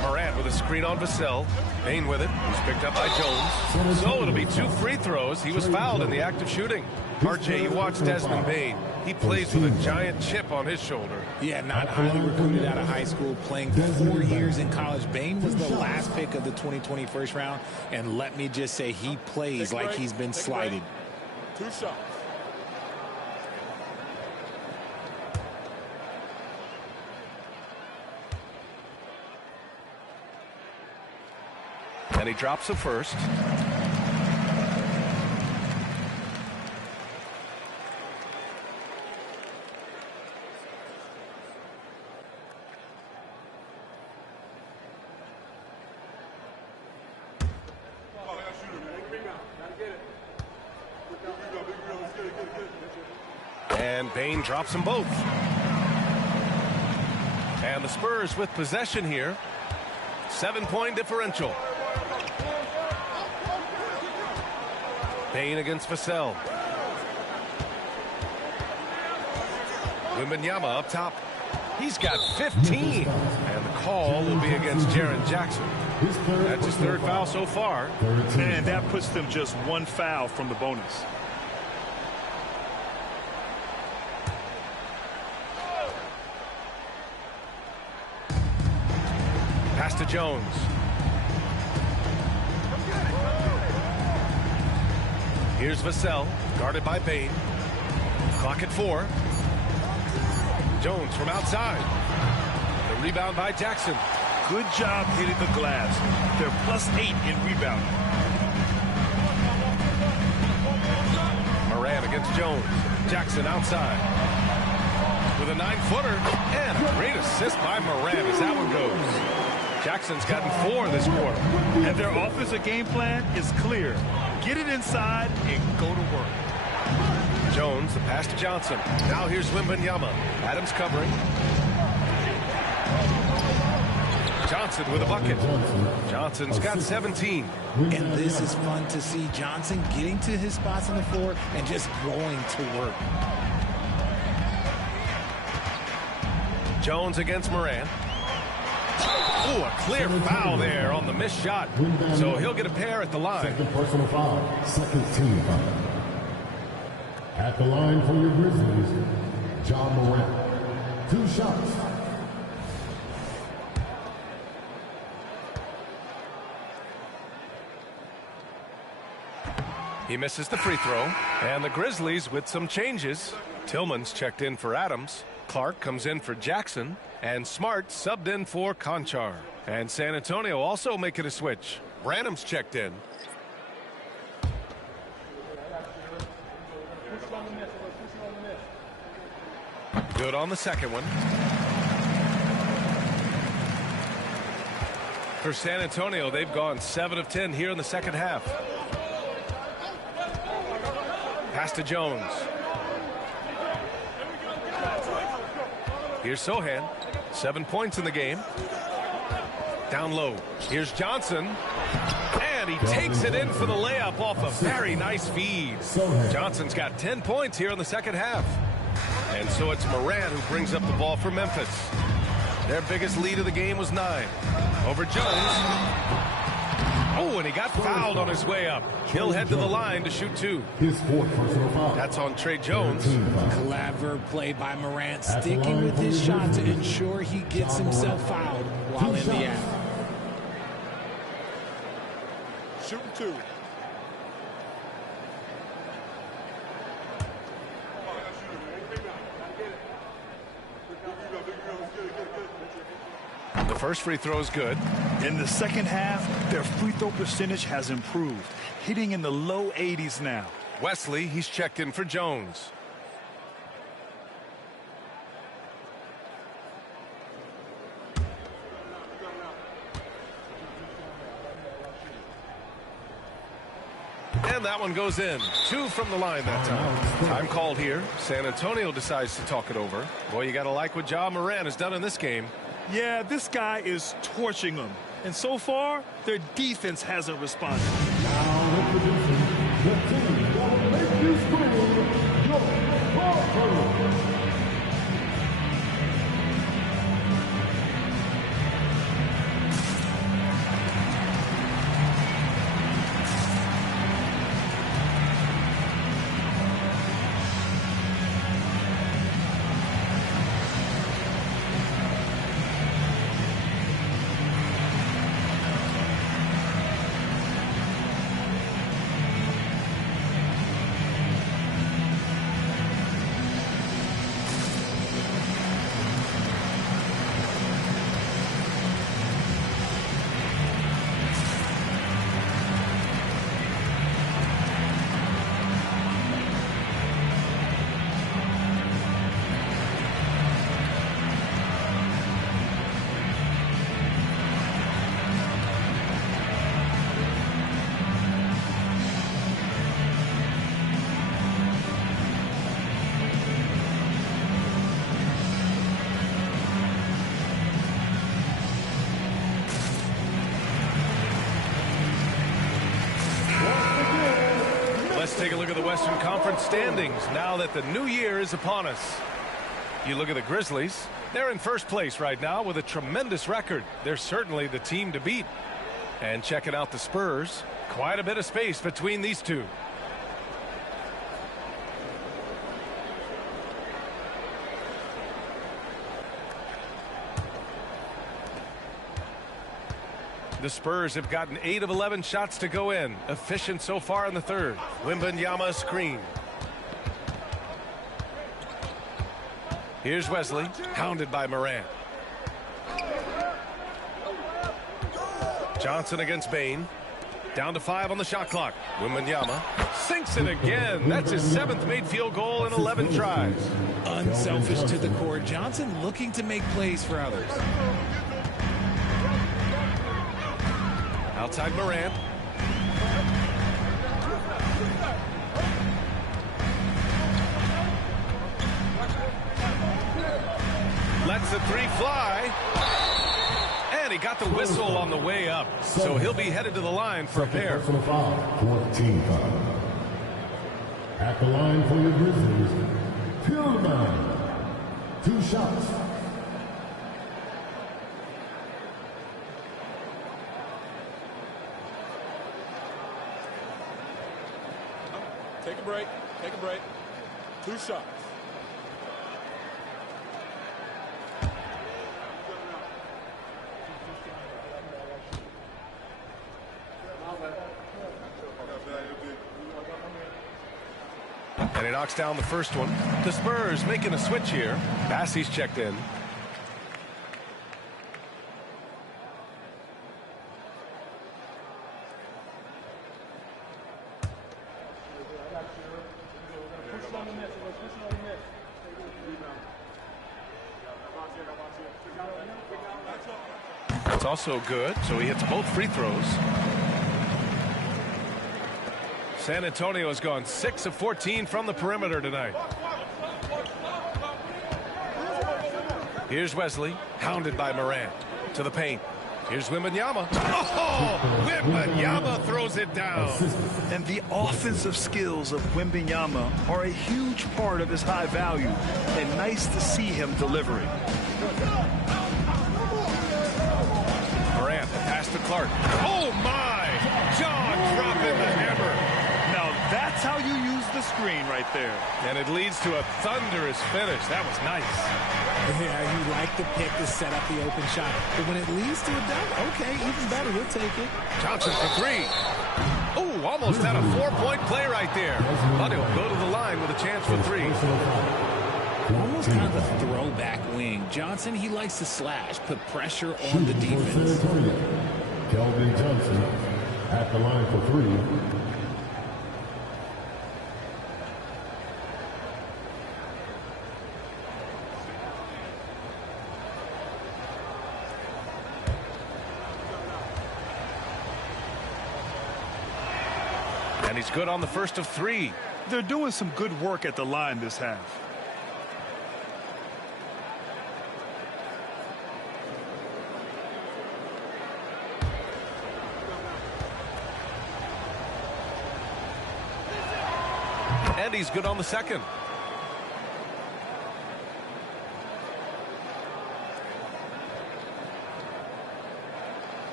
Morant with a screen on Vassell. Bain with it. He's picked up by Jones. So it'll be 2 free throws. He was fouled in the act of shooting. RJ, you watch Desmond Bain. He plays with a giant chip on his shoulder. Yeah, not highly recruited out of high school, playing 4 years in college. Bain was the last pick of the 2020 first round, and let me just say he plays like he's been slighted. 2 shots. And he drops the first. And Bain drops them both. And the Spurs with possession here. 7-point differential. Bain against Vassell. Wembanyama up top. He's got 15. And the call will be against Jaren Jackson. That's his 3rd foul so far. And that puts them just 1 foul from the bonus. Pass to Jones. Here's Vassell, guarded by Bain. Clock at 4. Jones from outside. The rebound by Jackson. Good job hitting the glass. They're +8 in rebounding. Morant against Jones. Jackson outside. With a 9-footer. And a great assist by Morant as that one goes. Jackson's gotten 4 this quarter. And their offensive game plan is clear. Get it inside and go to work. Jones, the pass to Johnson. Now here's Wembanyama. Adams covering. Johnson with a bucket. Johnson's got 17. And this is fun to see. Johnson getting to his spots on the floor and just going to work. Jones against Morant. Oh, a clear foul there on the missed shot. So he'll get a pair at the line. Second personal foul, second team foul. At the line for your Grizzlies, John Morant. 2 shots. He misses the free throw. And the Grizzlies with some changes. Tillman's checked in for Adams. Clark comes in for Jackson. And Smart subbed in for Conchar. And San Antonio also making a switch. Branham's checked in. Good on the second one. For San Antonio, they've gone 7 of 10 here in the second half. Pass to Jones. Here's Sohan. 7 points in the game. Down low. Here's Johnson. And he takes it in for the layup off a very nice feed. Johnson's got 10 points here in the second half. And so it's Morant who brings up the ball for Memphis. Their biggest lead of the game was 9. Over Jones. Oh, and he got fouled on his way up. He'll head to the line to shoot 2. His 4th personal foul. That's on Trey Jones. Clever play by Morant, sticking with his shot to ensure he gets himself fouled while in the act. Shooting 2. The first free throw is good. In the second half, their free throw percentage has improved, hitting in the low 80s now. Wesley, he's checked in for Jones. And that one goes in. 2 from the line that time. Time called here. San Antonio decides to talk it over. Boy, you got to like what Ja Morant has done in this game. Yeah, this guy is torching them. And so far, their defense hasn't responded. Now introducing the team that will make you scream, your Spurs. Let's take a look at the Western Conference standings now that the new year is upon us. You look at the Grizzlies. They're in first place right now with a tremendous record. They're certainly the team to beat. And checking out the Spurs, quite a bit of space between these two. The Spurs have gotten 8 of 11 shots to go in. Efficient so far in the third. Wembanyama screen. Here's Wesley, hounded by Morant. Johnson against Bain. Down to 5 on the shot clock. Wembanyama sinks it again. That's his 7th made field goal in 11 tries. Unselfish to the core. Johnson looking to make plays for others. Outside Morant. Lets the 3 fly. And he got the whistle on the way up. So he'll be headed to the line for a pair. Personal foul, 14 foul. At the line for your Grizzlies, Tillman. 2 shots. a break. Take a break. 2 shots. And he knocks down the first one. The Spurs making a switch here. Bassey's checked in. That's also good, so he hits both free throws. San Antonio has gone 6 of 14 from the perimeter tonight. Here's Wesley, hounded by Morant. To the paint. Here's Wembanyama. Oh! Wembanyama throws it down. And the offensive skills of Wembanyama are a huge part of his high value, and nice to see him delivering. Morant, pass to Clark. Oh my! John dropping the hammer. Now that's how you use the screen right there. And it leads to a thunderous finish. That was nice. Yeah, you like the pick to set up the open shot. But when it leads to a dunk, okay, even better. We'll take it. Johnson for 3. Oh, almost had a 4-point play right there. But he'll go to the line with a chance for 3. Almost kind of a throwback wing. Johnson, he likes to slash, put pressure on the defense. Kelvin Johnson at the line for 3. And he's good on the first of 3. They're doing some good work at the line this half. And he's good on the second.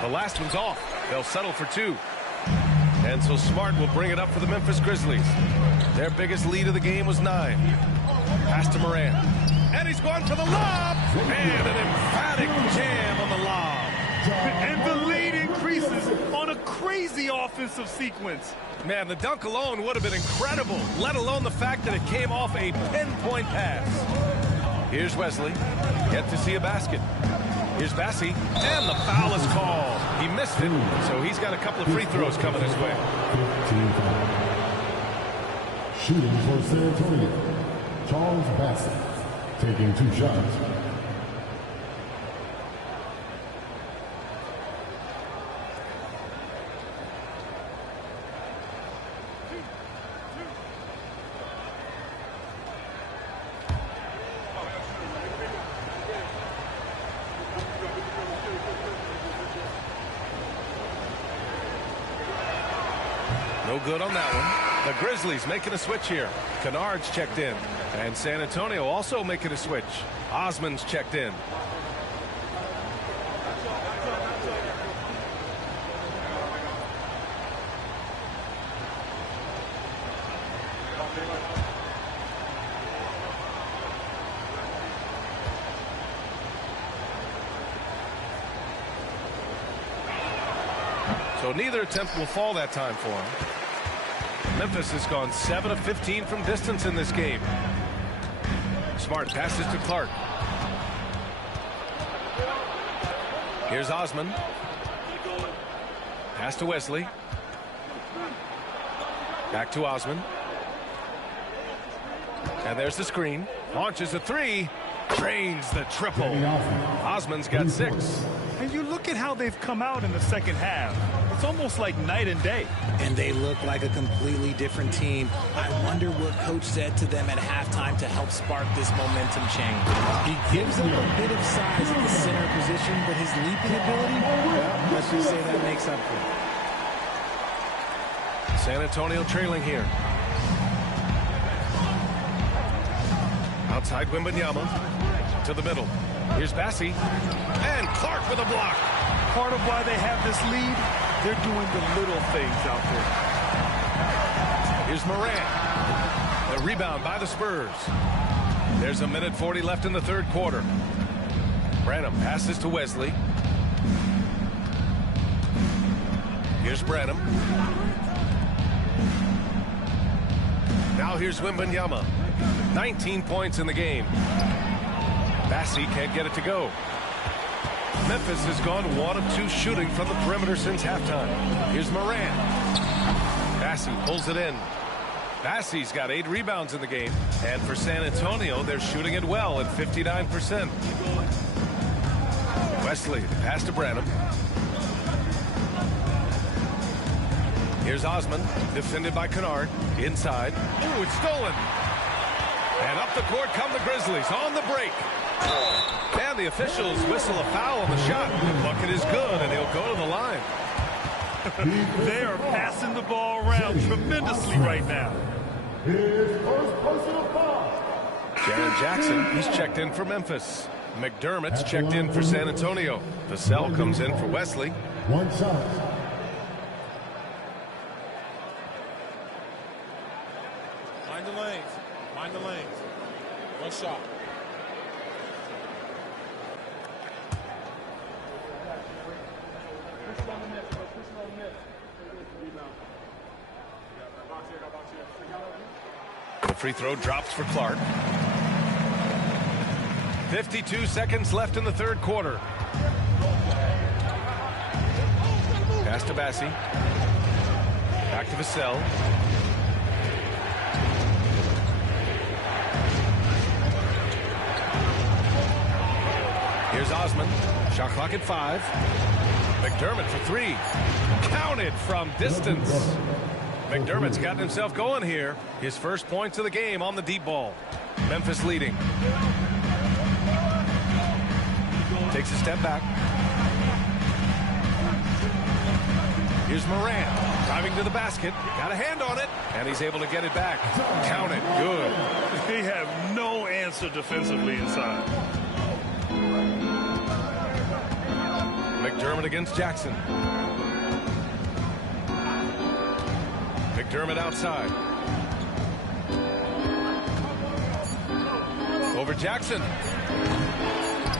The last one's off. They'll settle for 2. And so Smart will bring it up for the Memphis Grizzlies. Their biggest lead of the game was 9. Pass to Morant. And he's gone for the lob. And an emphatic jam on the lob. And the lead increases on a crazy offensive sequence. Man, the dunk alone would have been incredible, let alone the fact that it came off a pinpoint pass. Here's Wesley. Yet to see a basket. Here's Bassey, and the foul is called. He missed it, so he's got a couple of free throws coming his way. Shooting for San Antonio, Charles Bassey, taking 2 shots. No good on that one. The Grizzlies making a switch here. Kennard's checked in. And San Antonio also making a switch. Osman's checked in. So neither attempt will fall that time for him. Memphis has gone 7 of 15 from distance in this game. Smart passes to Clark. Here's Osman. Pass to Wesley. Back to Osman. And there's the screen. Launches a 3. Drains the triple. Osman's got 6. And you look at how they've come out in the second half. It's almost like night and day. And they look like a completely different team. I wonder what coach said to them at halftime to help spark this momentum change. He gives them a bit of size at the center position, but his leaping ability, well, let's just say that makes up for it. San Antonio trailing here. Outside Wembanyama to the middle. Here's Bassi. And Clark with a block. Part of why they have this lead, they're doing the little things out there. Here's Morant. The rebound by the Spurs. There's 1:40 left in the third quarter. Branham passes to Wesley. Here's Branham. Now here's Wembanyama. 19 points in the game. Bassi can't get it to go. Memphis has gone 1 of 2 shooting from the perimeter since halftime. Here's Morant. Bassi pulls it in. Bassi's got 8 rebounds in the game. And for San Antonio, they're shooting it well at 59%. Wesley, the pass to Branham. Here's Osman, defended by Kennard. Inside. Ooh, it's stolen. And up the court come the Grizzlies on the break. And the officials whistle a foul on the shot. The bucket is good, and he'll go to the line. They are passing the ball around tremendously right now. Jaren Jackson, he's checked in for Memphis. McDermott's checked in for San Antonio. Vassell comes in for Wesley. 1 shot. Mind the lanes. Mind the lanes. 1 shot. The free throw drops for Clark. 52 seconds left in the third quarter. Pass to Bassi. Back to Vassell. Here's Osman. Shot clock at 5. McDermott for 3. Counted from distance. McDermott's gotten himself going here. His first points of the game on the deep ball. Memphis leading. Takes a step back. Here's Morant. Driving to the basket. Got a hand on it. And he's able to get it back. Count it. Good. They have no answer defensively inside. McDermott against Jackson. McDermott outside. Over Jackson.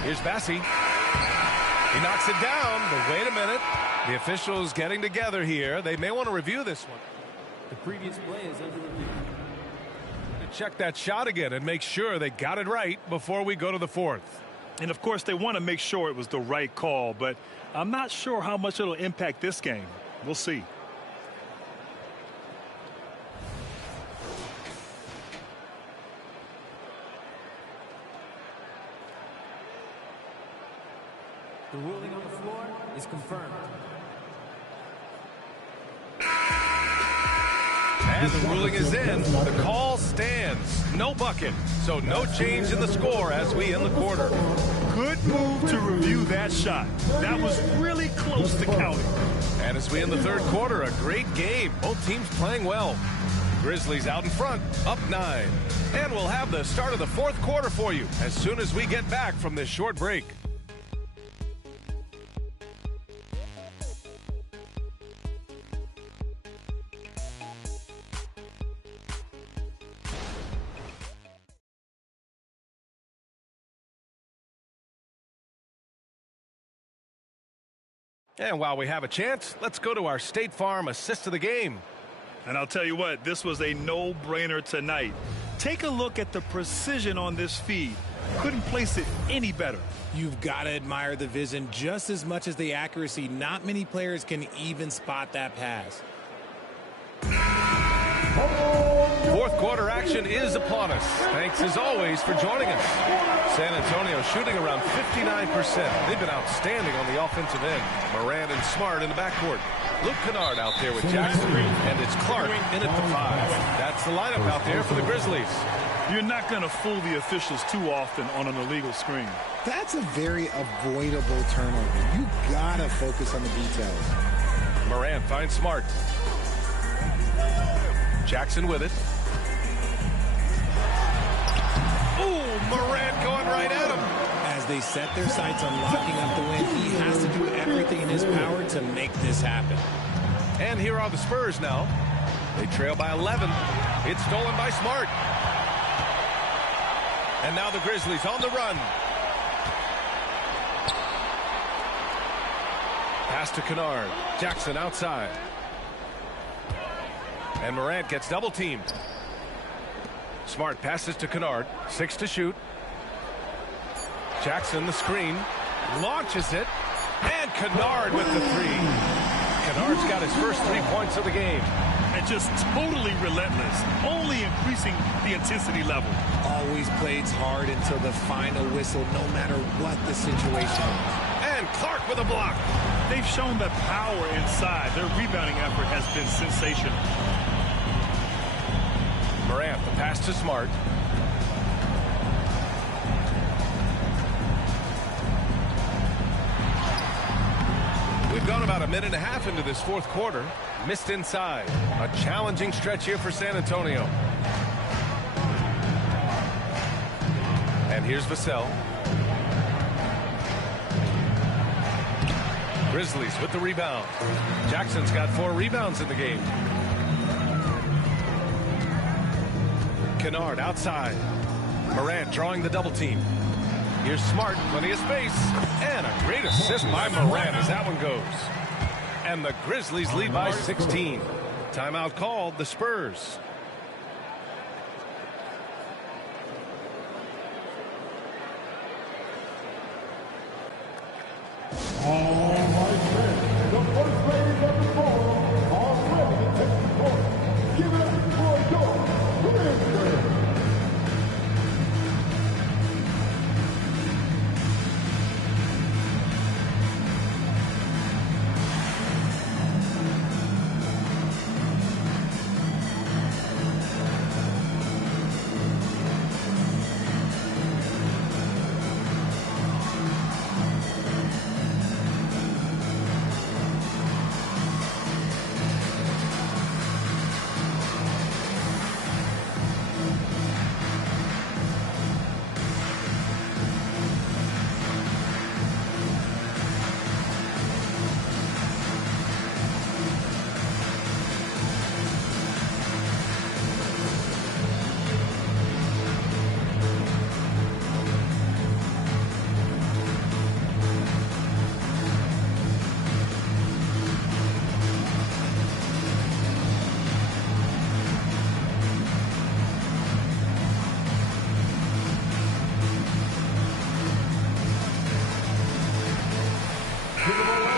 Here's Bassi. He knocks it down, but wait a minute. The officials getting together here. They may want to review this one. The previous play is under review. Check that shot again and make sure they got it right before we go to the fourth. And of course, they want to make sure it was the right call, but I'm not sure how much it'll impact this game. We'll see. The ruling on the floor is confirmed. And the ruling is in. The call stands. No bucket. So no change in the score as we end the quarter. Good move to review that shot. That was really close to counting. And as we end the third quarter, a great game. Both teams playing well. Grizzlies out in front, up 9. And we'll have the start of the fourth quarter for you as soon as we get back from this short break. And while we have a chance, let's go to our State Farm assist of the game. And I'll tell you what, this was a no-brainer tonight. Take a look at the precision on this feed. Couldn't place it any better. You've got to admire the vision just as much as the accuracy. Not many players can even spot that pass. Fourth quarter action is upon us. Thanks as always for joining us. San Antonio shooting around 59%. They've been outstanding on the offensive end. Morant and Smart in the backcourt. Luke Kennard out there with Jackson. And it's Clark in at the 5. That's the lineup out there for the Grizzlies. You're not going to fool the officials too often on an illegal screen. That's a very avoidable turnover. You got to focus on the details. Morant finds Smart. Jackson with it. Ooh, Morant going right at him. As they set their sights on locking up the win. He has to do everything in his power to make this happen. And here are the Spurs now. They trail by 11. It's stolen by Smart. And now the Grizzlies on the run. Pass to Kennard. Jackson outside. And Morant gets double teamed. Smart passes to Kennard. 6 to shoot. Jackson the screen. Launches it. And Kennard with the 3. Kennard's got his first 3 points of the game. And just totally relentless, only increasing the intensity level. Always plays hard until the final whistle, no matter what the situation is. And Clark with a block. They've shown the power inside. Their rebounding effort has been sensational. Morant, the pass to Smart. We've gone about a minute and a half into this fourth quarter. Missed inside. A challenging stretch here for San Antonio. And here's Vassell. Grizzlies with the rebound. Jackson's got 4 rebounds in the game. Kennard outside. Morant drawing the double team. Here's Smart, plenty of space. And a great assist by Morant as that one goes. And the Grizzlies lead by 16. Timeout called, the Spurs. All right, friends, the first ladies of the ball are ready to take the court. Give it up for your Grizzlies.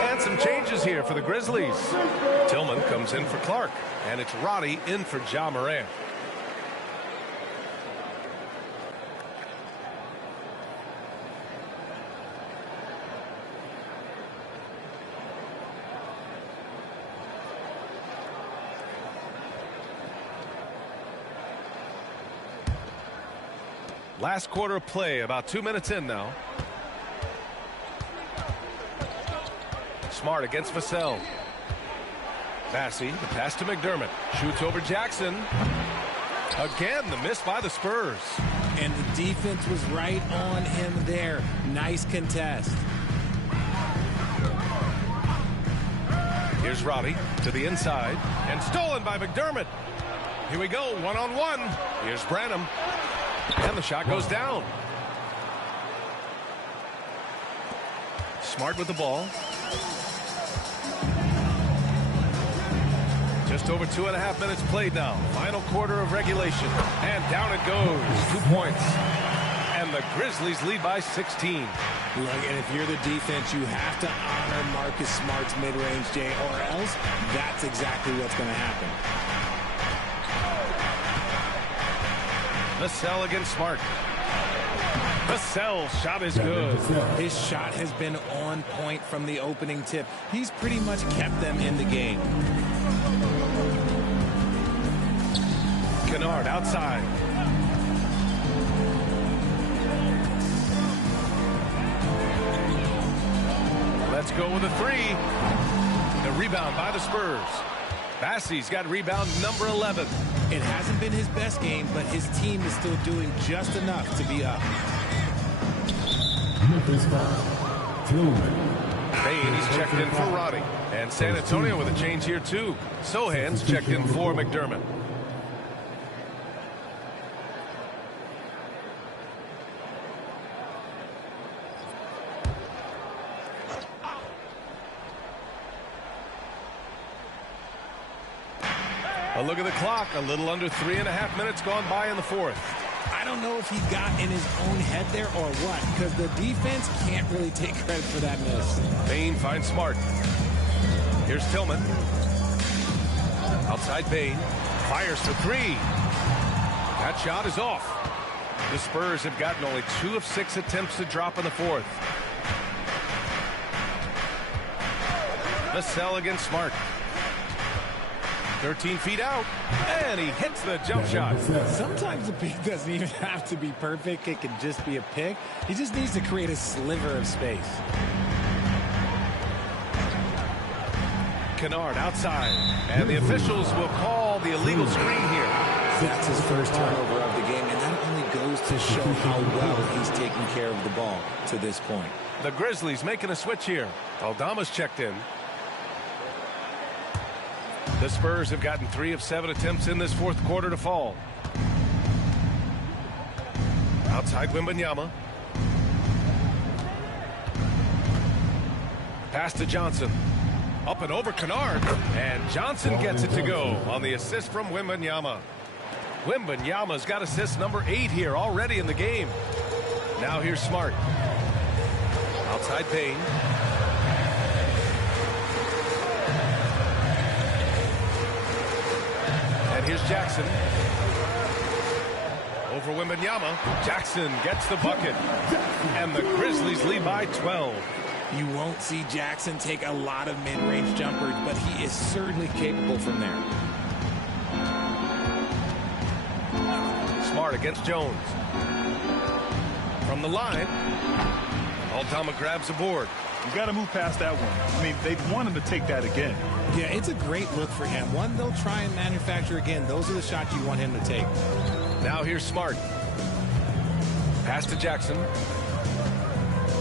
And some changes here for the Grizzlies. Tillman comes in for Clark. And it's Roddy in for Ja Morant. Last quarter of play, about 2 minutes in now. Smart against Vassell. Massey, the pass to McDermott. Shoots over Jackson. Again, the miss by the Spurs. And the defense was right on him there. Nice contest. Here's Roddy to the inside. And stolen by McDermott. Here we go, one-on-one. Here's Branham. And the shot goes down. Smart with the ball. Just over 2.5 minutes played now. Final quarter of regulation. And down it goes. 2 points. And the Grizzlies lead by 16. Look, and if you're the defense, you have to honor Marcus Smart's mid-range, Jay, or else that's exactly what's going to happen. Vassell against Smart. Vassell's shot is good. His shot has been on point from the opening tip. He's pretty much kept them in the game. Kennard outside. Let's go with a 3. The rebound by the Spurs. Massey's got rebound number 11. It hasn't been his best game, but his team is still doing just enough to be up. Memphis foul. Tillman. Payne, he's checked in for Roddy. And San Antonio with a change here, too. Sohan's checked in for McDermott. A look at the clock. A little under 3.5 minutes gone by in the fourth. I don't know if he got in his own head there or what, because the defense can't really take credit for that miss. Payne finds Smart. Here's Tillman. Outside Payne. Fires for three. That shot is off. The Spurs have gotten only 2 of 6 attempts to drop in the fourth. Vassell against Smart. 13 feet out, and he hits the jump shot. Sometimes the pick doesn't even have to be perfect. It can just be a pick. He just needs to create a sliver of space. Kennard outside, and the officials will call the illegal screen here. That's his first turnover of the game, and that only goes to show how well he's taking care of the ball to this point. The Grizzlies making a switch here. Aldama's checked in. The Spurs have gotten 3 of 7 attempts in this fourth quarter to fall. Outside Wembanyama. Pass to Johnson. Up and over Kennard. And Johnson gets it to go on the assist from Wembanyama. Wembanyama's got assist number 8 here already in the game. Now here's Smart. Outside Payne. And here's Jackson. Over Wembanyama. Jackson gets the bucket. And the Grizzlies lead by 12. You won't see Jackson take a lot of mid-range jumpers, but he is certainly capable from there. Smart against Jones. From the line. Aldama grabs the board. You got to move past that one. I mean, they'd want him to take that again. Yeah, it's a great look for him. One they'll try and manufacture again. Those are the shots you want him to take. Now here's Smart. Pass to Jackson.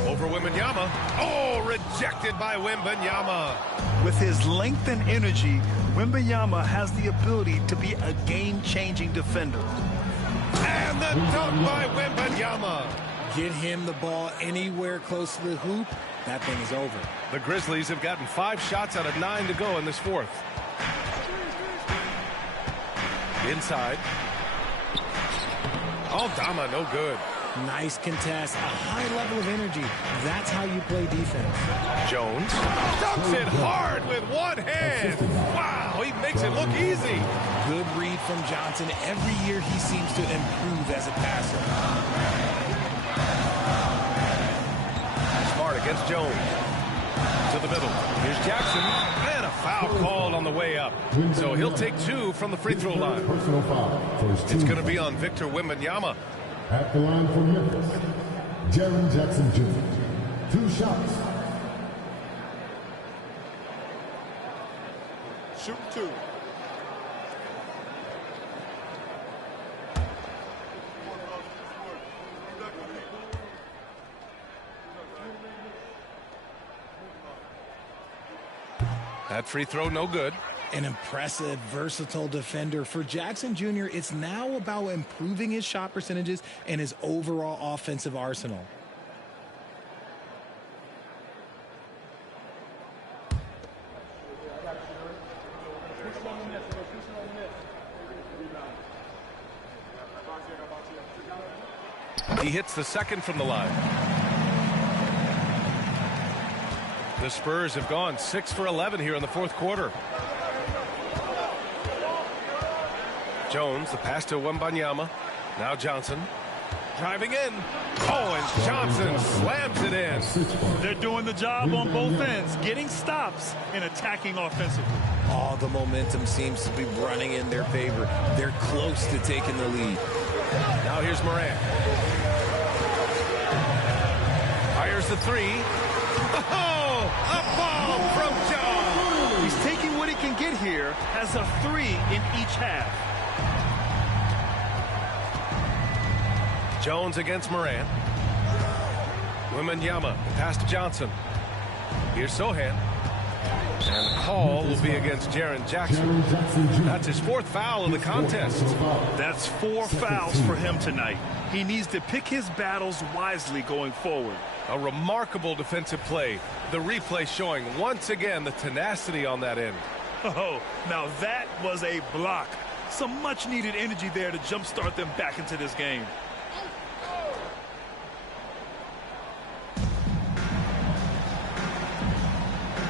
Over Wembanyama. Oh, rejected by Wembanyama. With his length and energy, Wembanyama has the ability to be a game-changing defender. And the dunk by Wembanyama. Get him the ball anywhere close to the hoop, that thing is over. The Grizzlies have gotten 5 shots out of 9 to go in this fourth. Inside. Aldama, no good. Nice contest, a high level of energy. That's how you play defense. Jones dunks it hard with one hand. Wow, he makes it look easy. Good read from Johnson. Every year he seems to improve as a passer. Smart against Jones. To the middle. Here's Jackson. And a foul called on the way up. So he'll take 2 from the free throw line. It's going to be on Victor Wembanyama. At the line for Memphis, Jaren Jackson Jr. 2 shots. Shoot 2. That free throw, no good. An impressive, versatile defender. For Jackson Jr., it's now about improving his shot percentages and his overall offensive arsenal. He hits the second from the line. The Spurs have gone 6 for 11 here in the fourth quarter. Jones, the pass to Wembanyama. Now Johnson. Driving in. Oh, and Johnson slams it in. They're doing the job on both ends, getting stops and attacking offensively. All the momentum seems to be running in their favor. They're close to taking the lead. Now here's Morant. Fires the 3. Oh, a bomb from John. He's taking what he can get here, has a 3 in each half. Jones against Morant. Wembanyama, pass to Johnson. Here's Sohan. And the call will be against Jaren Jackson. That's his 4th foul of the contest. That's 4 fouls for him tonight. He needs to pick his battles wisely going forward. A remarkable defensive play. The replay showing once again the tenacity on that end. Oh, now that was a block. Some much-needed energy there to jumpstart them back into this game.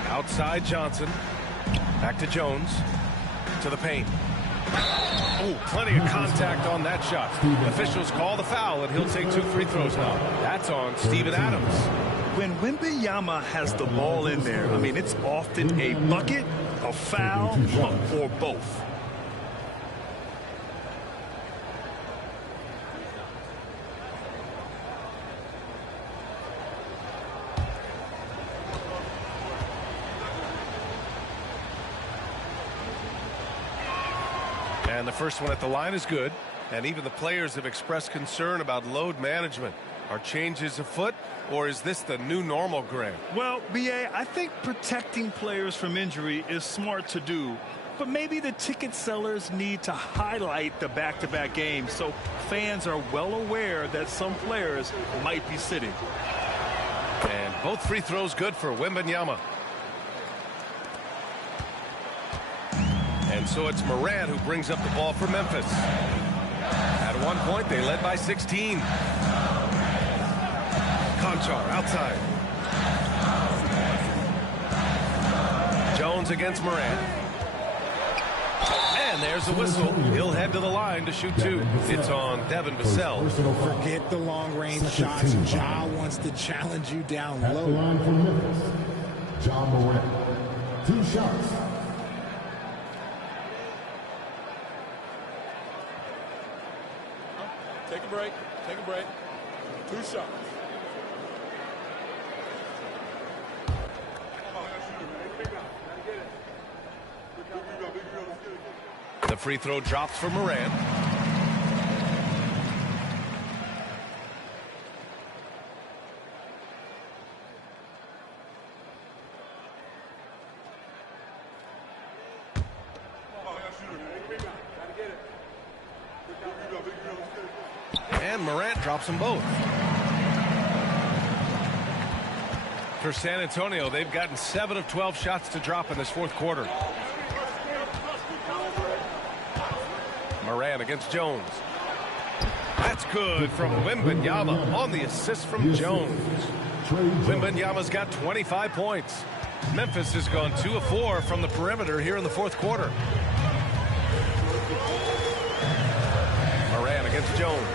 Outside Johnson. Back to Jones. To the paint. Oh, plenty of contact on that shot. Officials call the foul, and he'll take 2 free throws now. That's on Steven Adams. When Wembanyama has the ball in there, I mean, it's often a bucket, a foul, or both. And the first one at the line is good. And even the players have expressed concern about load management. Are changes afoot, or is this the new normal, Graham? Well, B.A., I think protecting players from injury is smart to do. But maybe the ticket sellers need to highlight the back-to-back games so fans are well aware that some players might be sitting. And both free throws good for Wembanyama. And so it's Morant who brings up the ball for Memphis. At one point, they led by 16. Conchar outside. Jones against Morant. And there's a whistle. He'll head to the line to shoot 2. It's on Devin Vassell. Forget the long-range shots. Ja wants to challenge you down At the low. line for Memphis, Ja Morant. 2 shots. Take a break. Take a break. 2 shots. The free throw drops for Morant. And Morant drops them both. For San Antonio, they've gotten 7 of 12 shots to drop in this 4th quarter. Morant against Jones. That's good from Wembanyama on the assist from Jones. Wembanyama's got 25 points. Memphis has gone 2 of 4 from the perimeter here in the 4th quarter. Morant against Jones.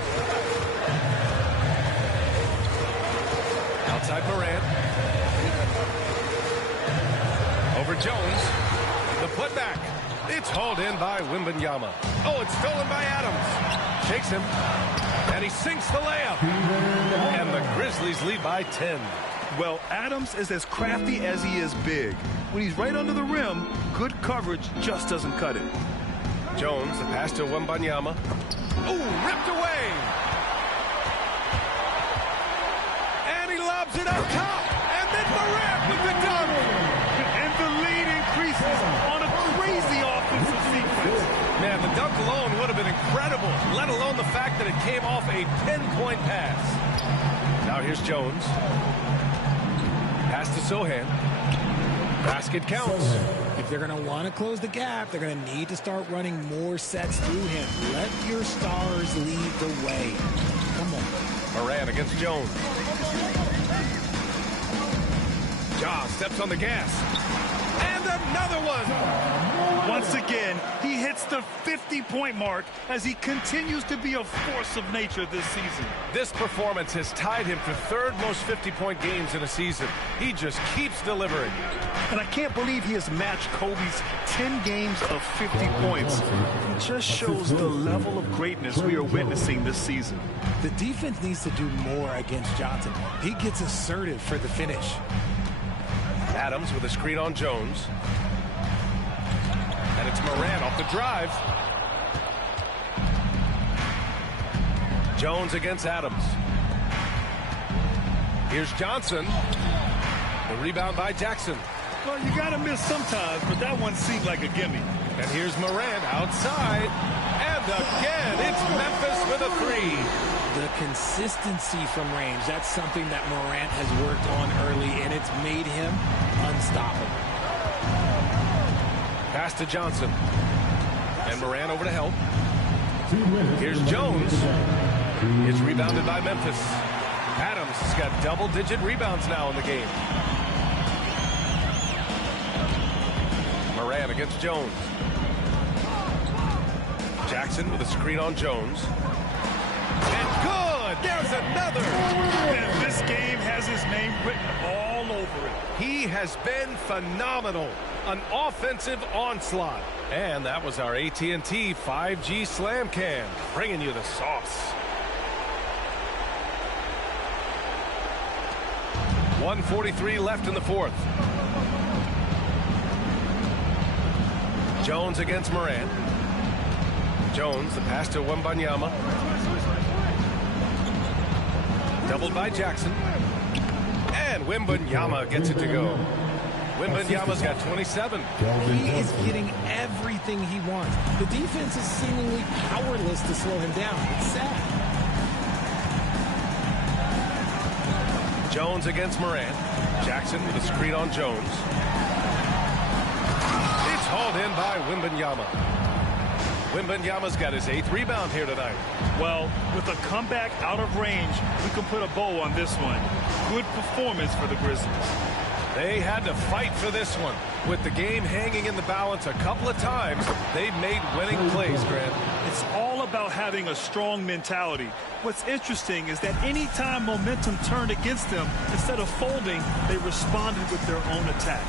Outside Morant. Over Jones. The putback. It's hauled in by Wembanyama. Oh, it's stolen by Adams. Shakes him. And he sinks the layup. And the Grizzlies lead by 10. Well, Adams is as crafty as he is big. When he's right under the rim, good coverage just doesn't cut it. Jones, the pass to Wembanyama. Oh, ripped away. And he lobs it up top. And then Morant with the dunk. And the lead increases on a crazy offensive sequence. Man, the dunk alone would have been incredible, let alone the fact that it came off a pinpoint pass. Now here's Jones. Pass to Sohan. Basket counts. If they're going to want to close the gap, they're going to need to start running more sets through him. Let your stars lead the way. Come on. Morant against Jones. Ja steps on the gas. And another one. Once again, he hits the 50-point mark as he continues to be a force of nature this season. This performance has tied him for 3rd most 50-point games in a season. He just keeps delivering. And I can't believe he has matched Kobe's 10 games of 50 points. It just shows the level of greatness we are witnessing this season. The defense needs to do more against Johnson. He gets assertive for the finish. Adams with a screen on Jones. And it's Morant off the drive. Jones against Adams. Here's Johnson. The rebound by Jackson. Well, you got to miss sometimes, but that one seemed like a gimme. And here's Morant outside. And again, it's Memphis with a three. The consistency from range, that's something that Morant has worked on early, and it's made him unstoppable. Pass to Johnson. And Morant over to help. Here's Jones. It's rebounded by Memphis. Adams has got double-digit rebounds now in the game. Morant against Jones. Jackson with a screen on Jones. And good! There's another! And this game has his name written all over it. He has been phenomenal. An offensive onslaught. And that was our AT&T 5G Slam Cam, bringing you the sauce. 1:43 left in the fourth. Jones against Morant. Jones, the pass to Wembanyama. Doubled by Jackson. And Wembanyama gets it to go. Wembanyama's got 27. He is getting everything he wants. The defense is seemingly powerless to slow him down. It's sad. Jones against Morant. Jackson with a screen on Jones. It's hauled in by Wembanyama. Wembanyama's got his 8th rebound here tonight. Well, with a comeback out of range, we can put a bow on this one. Good performance for the Grizzlies. They had to fight for this one. With the game hanging in the balance a couple of times, they've made winning plays, Grant. It's all about having a strong mentality. What's interesting is that any time momentum turned against them, instead of folding, they responded with their own attack.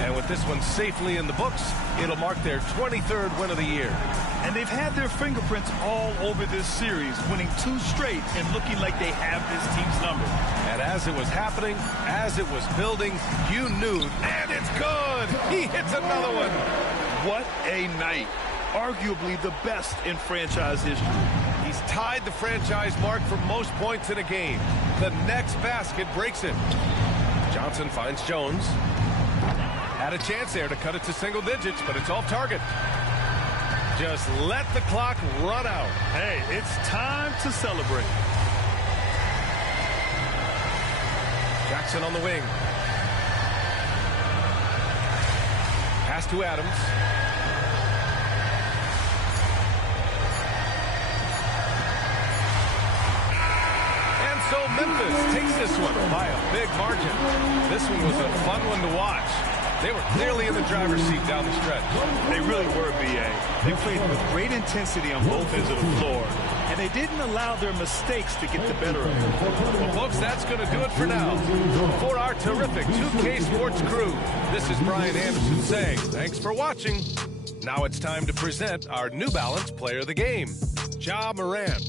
And with this one safely in the books, it'll mark their 23rd win of the year. And they've had their fingerprints all over this series, winning 2 straight and looking like they have this team's number. And as it was happening, as it was building, you knew, and it's good! He hits another one! What a night. Arguably the best in franchise history. He's tied the franchise mark for most points in a game. The next basket breaks it. Johnson finds Jones. Had a chance there to cut it to single digits, but it's off target. Just let the clock run out. Hey, it's time to celebrate. Jackson on the wing. Pass to Adams. And so Memphis takes this one by a big margin. This one was a fun one to watch. They were clearly in the driver's seat down the stretch. They really were, B.A. They played with great intensity on both ends of the floor, and they didn't allow their mistakes to get the better of them. Well, folks, that's going to do it for now. For our terrific 2K Sports crew, this is Brian Anderson saying thanks for watching. Now it's time to present our New Balance Player of the Game, Ja Morant.